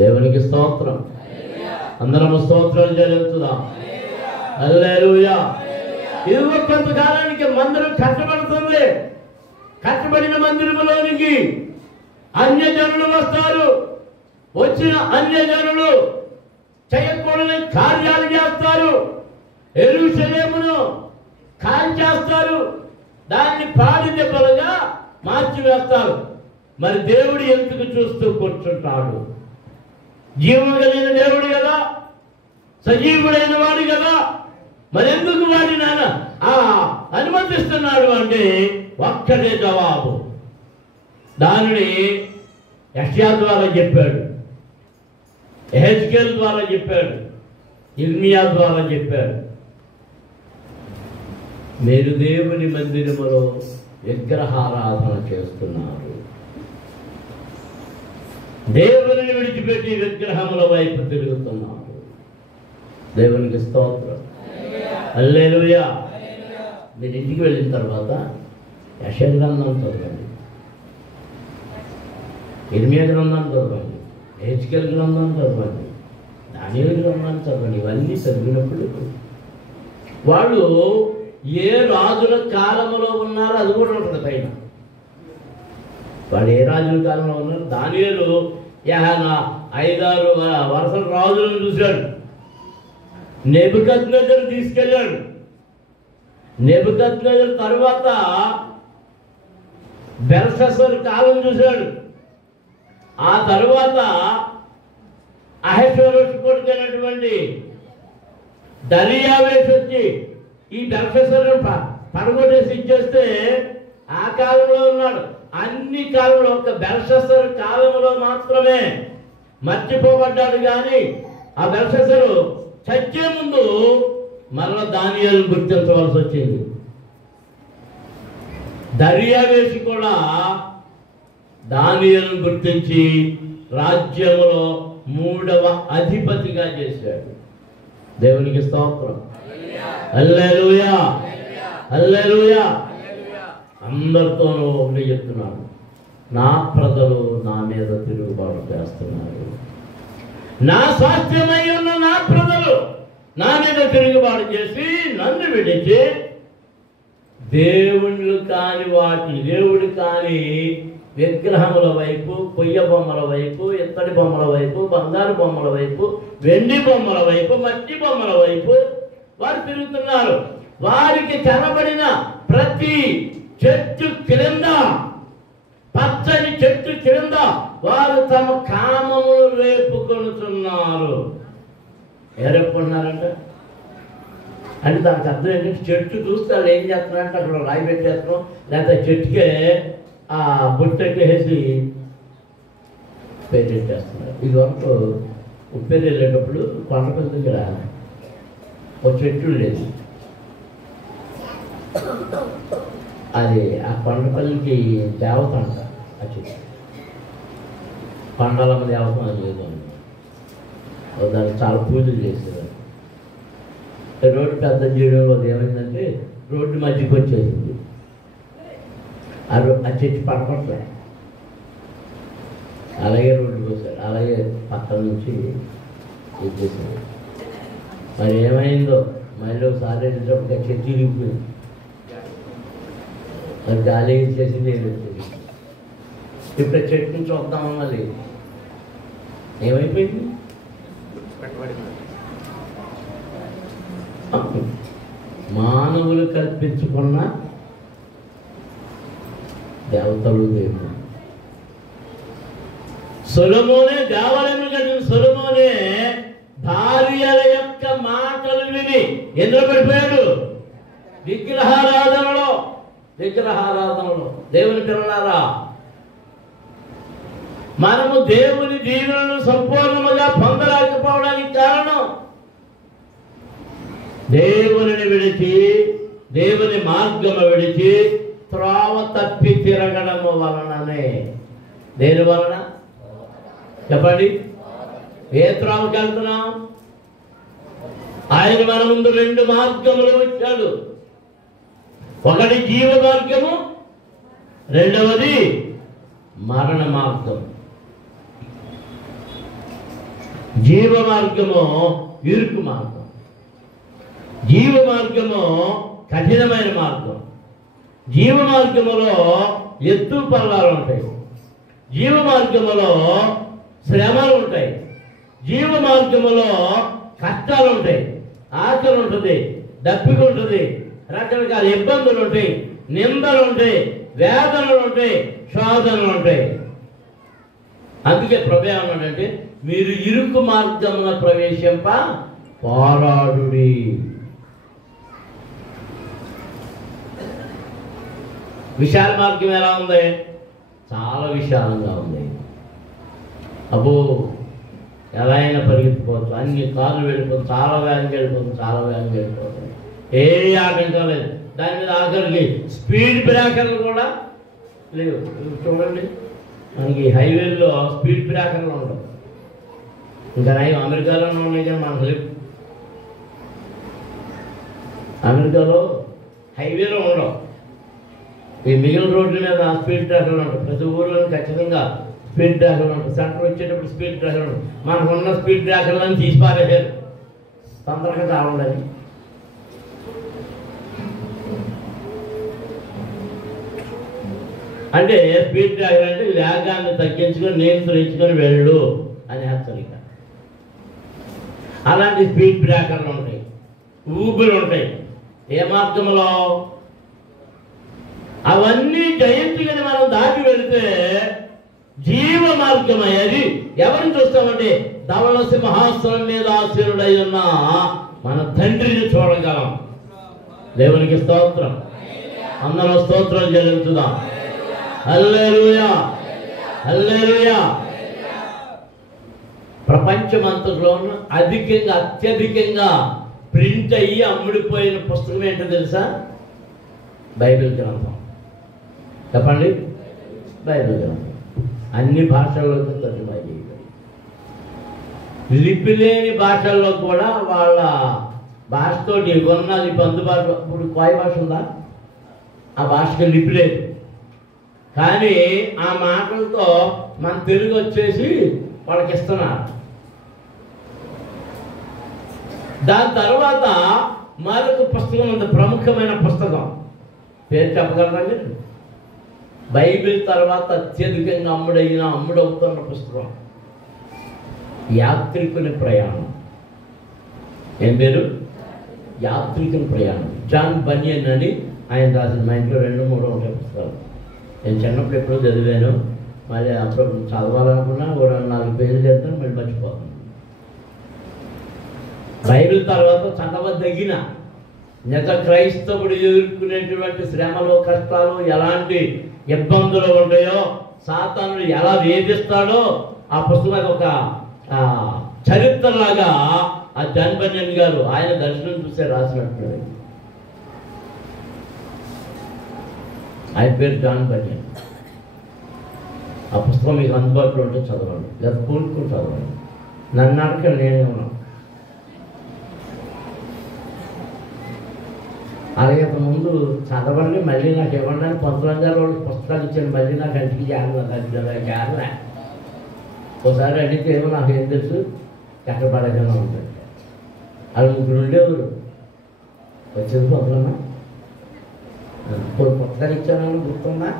దేవునికి స్తోత్రం. అందరము స్తోత్రాలు చెల్లించుదాం. హల్లెలూయా. ఇదిగో కొంతకాలానికి మందిరం కట్టబడుతుంది. కట్టబడిన మందిరములోనికి అన్యజనులు వస్తారు. వచ్చిన అన్యజనులు చేయకూడని కార్యాలు చేస్తారు. యెరూషలేమును కాల్చేస్తారు. దాన్ని పాడి దెబ్బలుగా మార్చివేస్తారు. మరి దేవుడు ఎందుకు చూస్తూ కూర్చుంటాడు? జీవం కలిగిన దేవుడు కదా, సజీవుడైన వాడు కదా, మరెందుకు వాడిని నాన్న అనుమతిస్తున్నాడు అంటే ఒక్కటే జవాబు. దానిని యెషయా ద్వారా చెప్పాడు, యెహెజ్కేలు ద్వారా చెప్పాడు, ఇర్మియా ద్వారా చెప్పాడు. మీరు దేవుని మందిరములో విగ్రహారాధన చేస్తున్నారు. దేవుని విడిచిపెట్టి విగ్రహముల వైపు తిరుగుతున్నారు. దేవునికి స్తోత్రం. హల్లెలూయా. మీరు ఇంటికి వెళ్ళిన తర్వాత యెషయా గ్రంథం చదవండి, ఇర్మియా గ్రంథం చదవండి, యెహెజ్కేలు గ్రంథం చదవండి, దానియేలు గ్రంథం చదవండి. ఇవన్నీ చదివినప్పుడు వాళ్ళు ఏ రాజుల కాలంలో ఉన్నారో అది కూడా ఉంటుంది పైన. వాళ్ళు ఏ రాజుల కాలంలో ఉన్నారు. దానియేలు 5-6 వరుసల రాజులను చూశాడు. నెబుకద్నెజరు తీసుకెళ్ళాడు. నెబుకద్నెజరు తరువాత బెల్షస్సరు కాలం చూశాడు. ఆ తరువాత అహష్వేరోషు కొడుకైనటువంటి దర్యావేషు వచ్చి ఈ బెల్షస్సరును పడగొట్టేసి ఇచ్చేస్తే ఆ కాలంలో ఉన్నాడు. అన్ని కాలంలో ఒక బెల్షస్సరు కాలంలో మాత్రమే మర్చిపోబడ్డాడు. కానీ ఆ బెల్షస్సరు చచ్చే ముందు మరలా దానియేలును గుర్తించవలసి వచ్చింది. దర్యావేషు కూడా దానియేలును గుర్తించి రాజ్యములో 3వ అధిపతిగా చేశాడు. దేవునికి స్తోత్రం. హల్లెలూయా. హల్లెలూయా. అందరితోనూ ఒకటి చెప్తున్నాడు, నా ప్రజలు నా మీద తిరుగుబాటు చేస్తున్నారు. నా స్వాస్థ్యమై ఉన్న నా ప్రజలు నా మీద తిరుగుబాటు చేసి నన్ను విడిచి దేవుళ్ళు కాని దేవుడు కాని విగ్రహముల వైపు, కొయ్య బొమ్మల వైపు, ఇత్తడి బొమ్మల వైపు, బంగారు బొమ్మల వైపు, వెండి బొమ్మల వైపు, మట్టి బొమ్మల వైపు వారు తిరుగుతున్నారు. వారికి కనబడిన ప్రతి చెట్టు క్రింద, పచ్చని చెట్టు క్రింద వారు తమ కామములు రేపుకొనుతున్నారు. రేపుకున్నారంట అంటే దానికి అర్థం ఏంటంటే చెట్టు చూస్తే వాళ్ళు ఏం చేస్తున్నారంటే అక్కడ రాయి పెట్టేస్తున్నాం, లేకపోతే చెట్టుకే ఆ బొట్టెట్టేసి పెట్టేస్తున్నారు. ఇది వరకు ఉప్పేరు వెళ్ళేటప్పుడు కొండపల్లి దగ్గర ఒక చెట్టు లేదు. అది ఆ కొండపల్లికి దేవత అంట. ఆ చెట్టు కొండలమ్మ దేవత అని లేదు. దానికి చాలా పూజలు చేసేవారు. రోడ్డు పెద్ద చేయడంలో ఏమైందంటే రోడ్డు మధ్యకి వచ్చేసింది. ఆ చెట్టు పడపట్లే, అలాగే రోడ్డు పోసారు, అలాగే పక్కన నుంచి ఇచ్చేసారు. మరి ఏమైందో మళ్ళీ ఒకసారి వెళ్ళేటప్పుడు ఆ చెట్టు ఇరిగిపోయింది. మరి గాలి ఇచ్చేసింది, ఏది వచ్చేది. ఇప్పుడు ఆ చెట్టు నుంచి వద్దామన్నా లేదు. ఏమైపోయింది? మానవులు కల్పించుకున్న దేవతలు దేవుడు. సొలొమోనే దేవాలయం కట్టిన సొలొమోనే భార్యల యొక్క మాటలు విని ఎందులో పడిపోయాడు? విగ్రహారాధనలో. దేవుని పిల్లలారా, మనము దేవుని దీవెనలను సంపూర్ణముగా పొందలేకపోవడానికి కారణం దేవుని విడిచి, దేవుని మార్గము విడిచి త్రోవ తప్పి తిరగడము వలననే. దేని వలన చెప్పండి? ఏ త్రోవకి వెళ్తున్నాం? ఆయన మన ముందు 2 మార్గములు వచ్చాడు. ఒకటి జీవ మార్గము, రెండవది మరణ మార్గం. జీవ మార్గము ఇరుకు మార్గం, జీవ మార్గము కఠినమైన మార్గం. జీవ మార్గములో ఎత్తు పల్లాలు ఉంటాయి, జీవ మార్గములో శ్రమలు ఉంటాయి, జీవ మార్గములో కష్టాలు ఉంటాయి, ఆకలి ఉంటుంది, దప్పిక ఉంటుంది, రకరకాల ఇబ్బందులు ఉంటాయి, నిందలు ఉంటాయి, వేదనలు ఉంటాయి, శోధనలు ఉంటాయి. అందుకే ప్రభు ఏమన్నాడంటే, మీరు ఇరుకు మార్గమున ప్రవేశింప పోరాడుడి. విశాల మార్గం ఎలా ఉంది? చాలా విశాలంగా ఉంది. అబ్బో, ఎలా అయినా పరిగెత్తిపోవచ్చు, అన్ని కార్లు వెళ్ళిపోతుంది, చాలా వేగంగా వెళ్ళిపోతుంది, ఏ ఆటంకం లేదు. దాని మీద ఆఖరికి స్పీడ్ బ్రేకర్లు కూడా లేవు. చూడండి, మనకి హైవేల్లో స్పీడ్ బ్రేకర్లు ఉండవు. ఇంకా అమెరికాలోనే ఉన్నాయి కానీ మనకు లేవు. అమెరికాలో హైవేలో ఉండవు. ఈ మిగిలిన రోడ్ల మీద స్పీడ్ బ్రేకర్లు ఉంటాయి. ప్రతి ఊళ్ళో ఖచ్చితంగా స్పీడ్ బ్రేకర్లు ఉంటాయి. సెంటర్ వచ్చేటప్పుడు స్పీడ్ బ్రేకర్లు ఉంటాయి. మనకు ఉన్న స్పీడ్ బ్రేకర్లను తీసి పారేశారు తొందరగా రావాలని. అంటే స్పీడ్ బ్రేకర్ అంటే వేగాన్ని తగ్గించుకొని నియంత్రించుకొని వెళ్ళు అని హెచ్చరిక. అలాంటి స్పీడ్ బ్రేకర్లు ఉంటాయి, ఊబులు ఉంటాయి. ఏ మార్గంలో? అవన్నీ జయించుకొని మనం దాటి వెళితే జీవ మార్గం అయ్యేది. ఎవరిని చూస్తామంటే ధవళ సింహాసనం మీద ఆసీనుడై ఉన్న మన తండ్రిని చూడగలం. దేవునికి స్తోత్రం. అందరూ స్తోత్రం చెల్లించుదాం. హల్లెలూయా, హల్లెలూయా. ప్రపంచమంతలోనూ అత్యధికంగా ప్రింట్ అయ్యి అమ్ముడిపోయిన పుస్తకం ఏంటో తెలుసా? బైబిల్ గ్రంథం. చెప్పండి, బైబిల్ గ్రంథం. అన్ని భాషల్లోకి తర్జుమా చేయగలరు. లిపి లేని భాషల్లో కూడా వాళ్ళ భాషతోటి ఉన్న లిపి అందుబాటులో. ఇప్పుడు కోయ భాష ఉందా? ఆ భాషకి లిపి లేదు, కానీ ఆ మాటలతో మన తెలుగు వచ్చేసి వాళ్ళకి ఇస్తున్నారు. దాని తర్వాత మరొక పుస్తకం ఉంది, ప్రముఖమైన పుస్తకం. పేరు చెప్పగలరా మీరు? బైబిల్ తర్వాత అత్యధికంగా అమ్ముడవుతున్న పుస్తకం యాత్రికుని ప్రయాణం. ఏం పేరు? యాత్రికుని ప్రయాణం. జాన్ బనియన్ అని ఆయన రాసిన. మా ఇంట్లో 2-3 ఉంటాయి పుస్తకాలు. నేను చిన్నప్పుడు ఎప్పుడో చదివాను. మళ్ళీ అప్పుడు చదవాలనుకున్నా కూడా 4 పేజీలు చదివాను, మళ్ళీ మర్చిపోతాను. బైబిల్ తర్వాత చదవదగిన నిజ క్రైస్తవుడు ఎదుర్కొనేటువంటి శ్రమలు, కష్టాలు, ఎలాంటి ఇబ్బందులు ఉంటాయో, సాతానుడు ఎలా వేధిస్తాడో ఆ పుస్తకం ఒక చరిత్రలాగా ఆ జాన్ బనియన్ గారు ఆయన దర్శనం చూసే రాసినట్టు. ఆయన పేరు జాన్ బనియన్. ఆ పుస్తకం మీకు అందుబాటులో ఉంటే చదవండి, లేదా కూర్చుని చదవండి. నన్ను అడగండి, నేనే ఉన్నాను. అలాగే ముందు చదవండి, మళ్ళీ నాకు ఇవ్వండి అని 19 రోజులు పుస్తకాలు ఇచ్చాను. మళ్ళీ నాకు ఇంటికి చేరలే. ఒకసారి అడిగితే ఏమో నాకు ఏం తెలుసు, ఎక్కడ పడేదన్నా ఉంటుంది. అది 3 ఉండేవారు. వచ్చేది పొద్దులమ్మా, పుస్తకాలు ఇచ్చాను గుర్తుందా?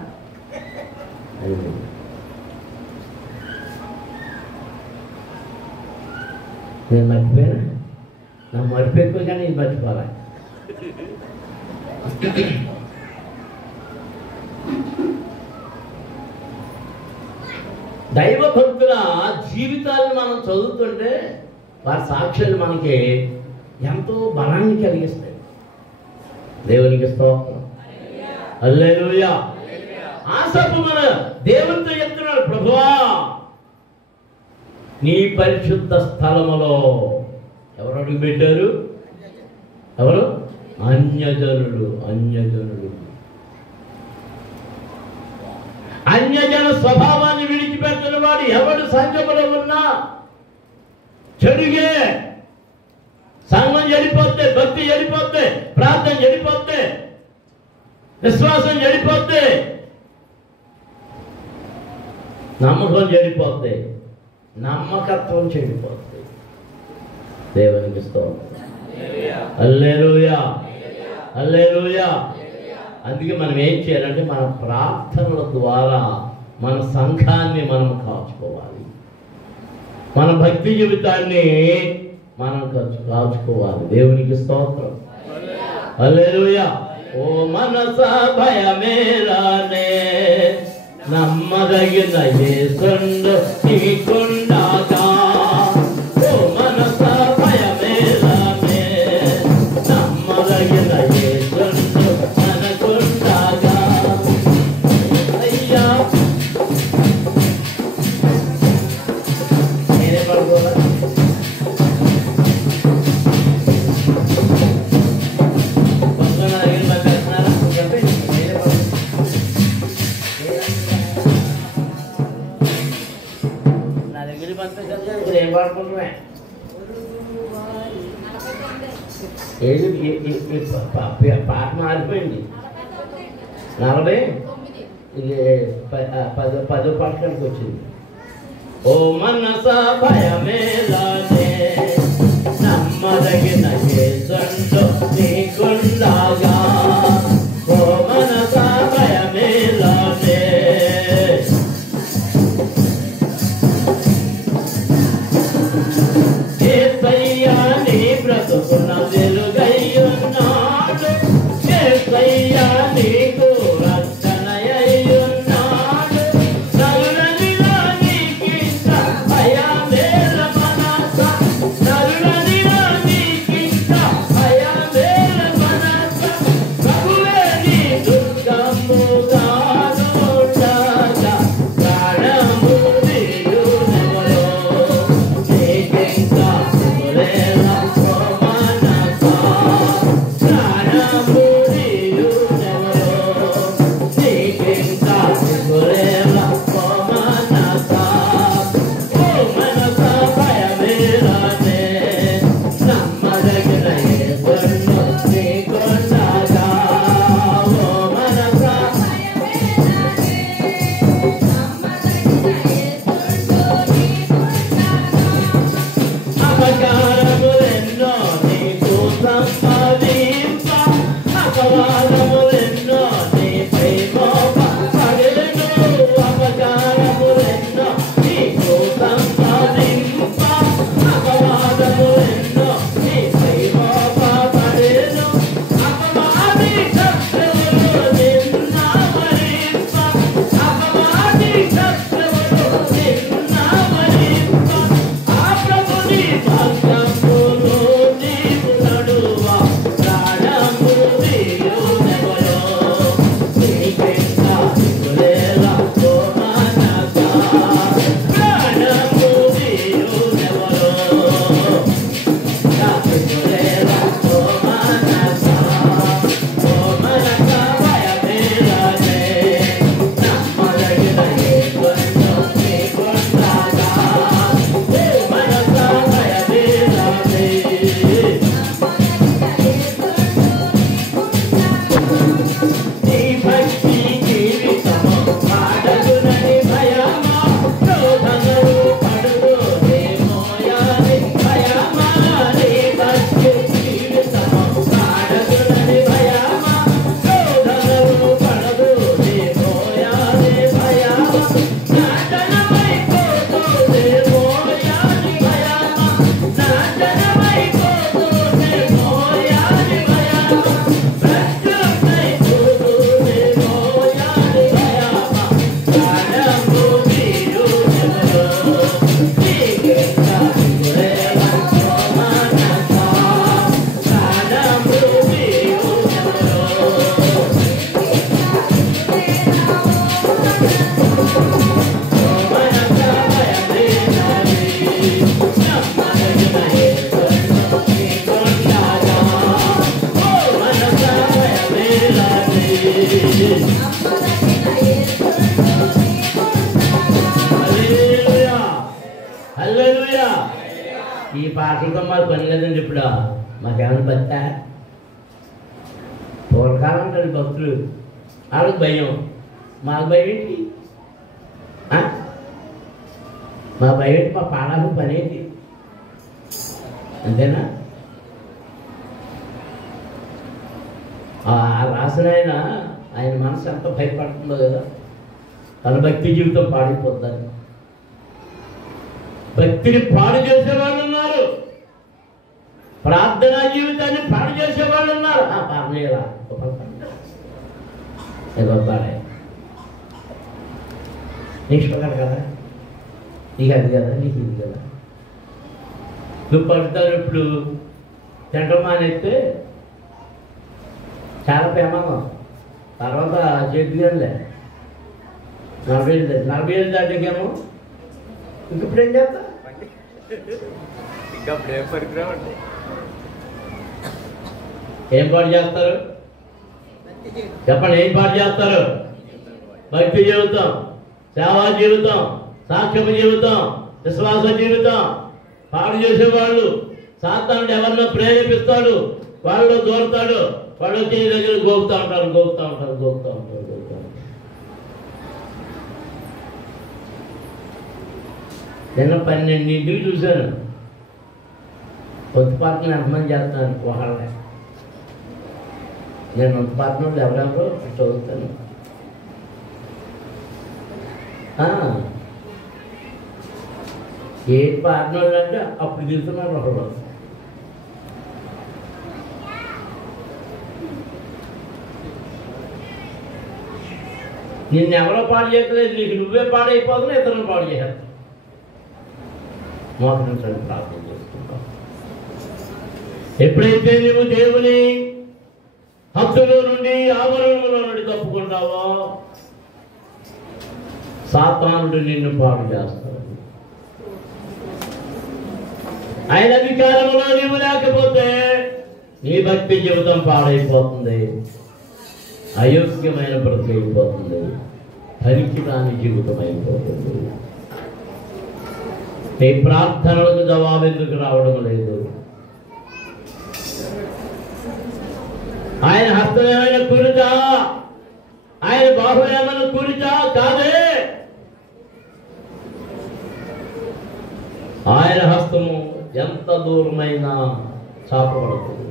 నేను మర్చిపోయానా? నాకు మర్చిపోయి కానీ ఇది మర్చిపోవాలి. దైవ భక్తుల జీవితాలను మనం చదువుతుంటే వారి సాక్ష్యాలు మనకి ఎంతో బలాన్ని కలిగిస్తాయి. దేవునికి స్తోత్రం. హల్లెలూయా. ఆసపు మన దేవునితో చెప్తున్నాడు, ప్రభువా నీ పరిశుద్ధ స్థలములో ఎవరు అడుగు పెట్టారు? ఎవరు? అన్యజనులు. అన్యజన స్వభావాన్ని విడిచిపెట్టిన వాడు ఎవడు సంఘములో ఉన్నా చెడుగే. సంఘం చెడిపోతే, భక్తి చెడిపోతే, ప్రార్థన చెడిపోతే, విశ్వాసం చెడిపోతే, నమ్మకం చెడిపోతే, నమ్మకత్వం చెడిపోతే. దేవునికి స్తోత్రం. హల్లెలూయా. హల్లెలూయా. అందుకే మనం ఏం చేయాలంటే మన ప్రార్థనల ద్వారా మన సంఘాన్ని మనం కాచుకోవాలి. మన భక్తి జీవితాన్ని మనం కాచుకోవాలి. దేవునికి స్తోత్రం. హల్లెలూయా. ఓ మనసా భయమేలానే నమ్మదగిన యేసుండు నీకుండగా. ఓ మనసా భయమేలానే నమ్మదగిన యేసుండు మనకుండగా. అయ్యా నేనే పడుకోవాలి. ఏం పాడుకుంటున్నా? ఏది పాట మారిపోయింది. 40 ఇది 10 పాటలకు వచ్చింది. ఓ మనస భయమేలానే నమ్మదగిన యేసుండు నీకుండగా. ఓ మనస భయమేలానే యేసయ్యా నీ బ్రతుకున వెలుగయ్యున్నాడు. యేసయ్యా నీకు రక్షణయ్యున్నాడు. నరులనిలో నీకింత భయమేల మనస. నరులనిలో నీకింత భయమేల మనస. ప్రభువే నీ దుర్గముగా ఉండగా ప్రాణము తీయునెవరో. నీకింకా దిగులేలా ఓ మనస. ప్రాణము తీయునెవరో. నీకింకా దిగులేలా ఓ మనస. ఓ మనస భయమేలానే నమ్మదగిన యేసుండు నీకుండగా. ఓ మనస అపకారములెన్నో నీకు సంపాదింప. అపవాదములెన్నో నీపై మోపబడెను. అపకారములెన్నో నీకు సంపాదింప. అపవాదములెన్నో నీపై మోపబడెను. అపవాది శత్రువులు నిన్నావరింప. అపవాది శత్రువులు నిన్నావరింప. ఆ ప్రభుని మార్గములో నీవు నడువ. ప్రాణము తీయునెవరో. నీకింకా దిగులేలా ఓ మనస. ప్రాణము తీయునెవరో. దిగులేలా ఓ మనస. ఓ మనస భయమేలానే నమ్మదగిన యేసుండు నీకుండగా. ఓ మనస భయమేలానే నీ భక్తి జీవితము పాడగునని భయమా. శోధనలు పడుదునేమోయని భయమా. నీ భక్తి జీవితము పాడగునని భయమా. శోధనలు పడుదునేమోయని భయమా. నాశనమైపోతునేమోయని భయమా. నాశనమైపోతునేమోయని భయమా. ఈ పాటలతో మాకు పని లేదండి. ఇప్పుడు మాకేమైనా భక్తా పూర్వకాలం ఉంటుంది భక్తులు, వాళ్ళకి భయం, మాకు భయం ఏంటి? మా భయం ఏంటి? మా పాడాలకు పని ఏంటి? అంతేనా? రాసిన ఆయన మనసు ఎంత భయపడుతుందో కదా, తన భక్తి జీవితం పాడైపోద్దని. భక్తిని పాడు చేసేవాళ్ళు ఉన్నారు, ప్రార్థనా జీవితాన్ని పాడు చేసేవాళ్ళు ఉన్నారు. పాడనేలా పాడే నీకు షుగర్ కదా, నీకు అది కదా, నీకు ఇది కదా. నువ్వు పడతావు. ఇప్పుడు తింటం మానేస్తే చాలా ప్రమాదం. తర్వాత చేతిలే 40 ఏళ్ళు దాటాకేమో ఇంకప్పుడు ఏం చేస్తా? ఇంకా బ్రేక్ పరికరం అండి. ఏం పాటు చేస్తారు చెప్పండి? ఏం పాటు చేస్తారు? భక్తి జీవితం, సేవా జీవితం, సాక్ష్యపు జీవితం, విశ్వాస జీవితం. పాడు చేసేవాళ్ళు సాతానుడు ఎవరినో ప్రేరేపిస్తాడు, వాళ్ళు దూరతాడు, వాళ్ళు వచ్చి దగ్గర గోపుతూ ఉంటారు. నిన్న 12 చూశాను. పొత్తుపాత్రలు ఎంతమంది చేస్తాను వాళ్ళే. నేను పొత్తుపాత్రలు ఎవరెవరో చదువుతాను. ఏ పార్ట్నర్ అంటే అప్పుడు దిగుతున్నారు ఒకడు. నిన్నెవరో పాడు చేయట్లేదు, నీకు నువ్వే పాడైపోతున్నా, ఇతరులను పాడు చేసేస్తావు. మోకరించండి, ప్రార్థన చేసుకుంటాం. ఎప్పుడైతే నువ్వు దేవుని హద్దులో నుండి, ఆవరణలో నుండి తప్పుకుంటావో సాతానుడు నిన్ను పాడు చేస్తాడు. ఆయన అధికారంలో నీవు లేకపోతే నీ భక్తి జీవితం పాడైపోతుంది, అయోగ్యమైన బ్రతుకు అయిపోతుంది, పనికిరాని జీవితం అయిపోతుంది. నీ ప్రార్థనలకు జవాబు ఎందుకు రావడం లేదు? ఆయన హస్తం ఏమైనా కూరిచా? ఆయన బాహు ఏమైనా కూరిచా? కాదే. ఆయన హస్తము ఎంత దూరమైనా చాపబడుతుంది.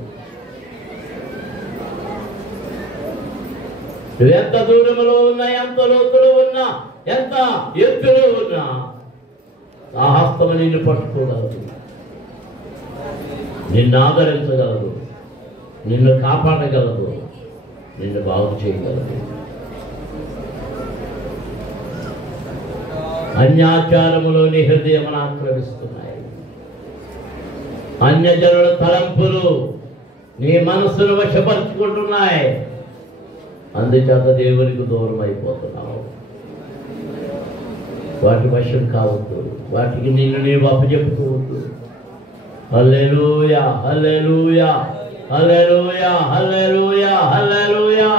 ఎంత దూరంలో ఉన్నా, ఎంత లోతులో ఉన్నా, ఎంత ఎత్తులో ఉన్నా ఆ హస్తము నిన్ను పట్టుకోగలదు, నిన్ను ఆదరించగలదు, నిన్ను కాపాడగలదు, నిన్ను బాగు చేయగలదు. అన్యాచారములో నీ హృదయమును ఆక్రమిస్తున్నాయి. అన్యజనుల తలంపులు నీ మనస్సును వశపరుచుకుంటున్నాయి. అందుచేత దేవునికి దూరం అయిపోతున్నావు. వాటి వశం కావద్దు, వాటికి నిన్ను నీవు అప్పచెప్పుకోవద్దు. హల్లెలూయా, హల్లెలూయా, హల్లెలూయా, హల్లెలూయా, హల్లెలూయా.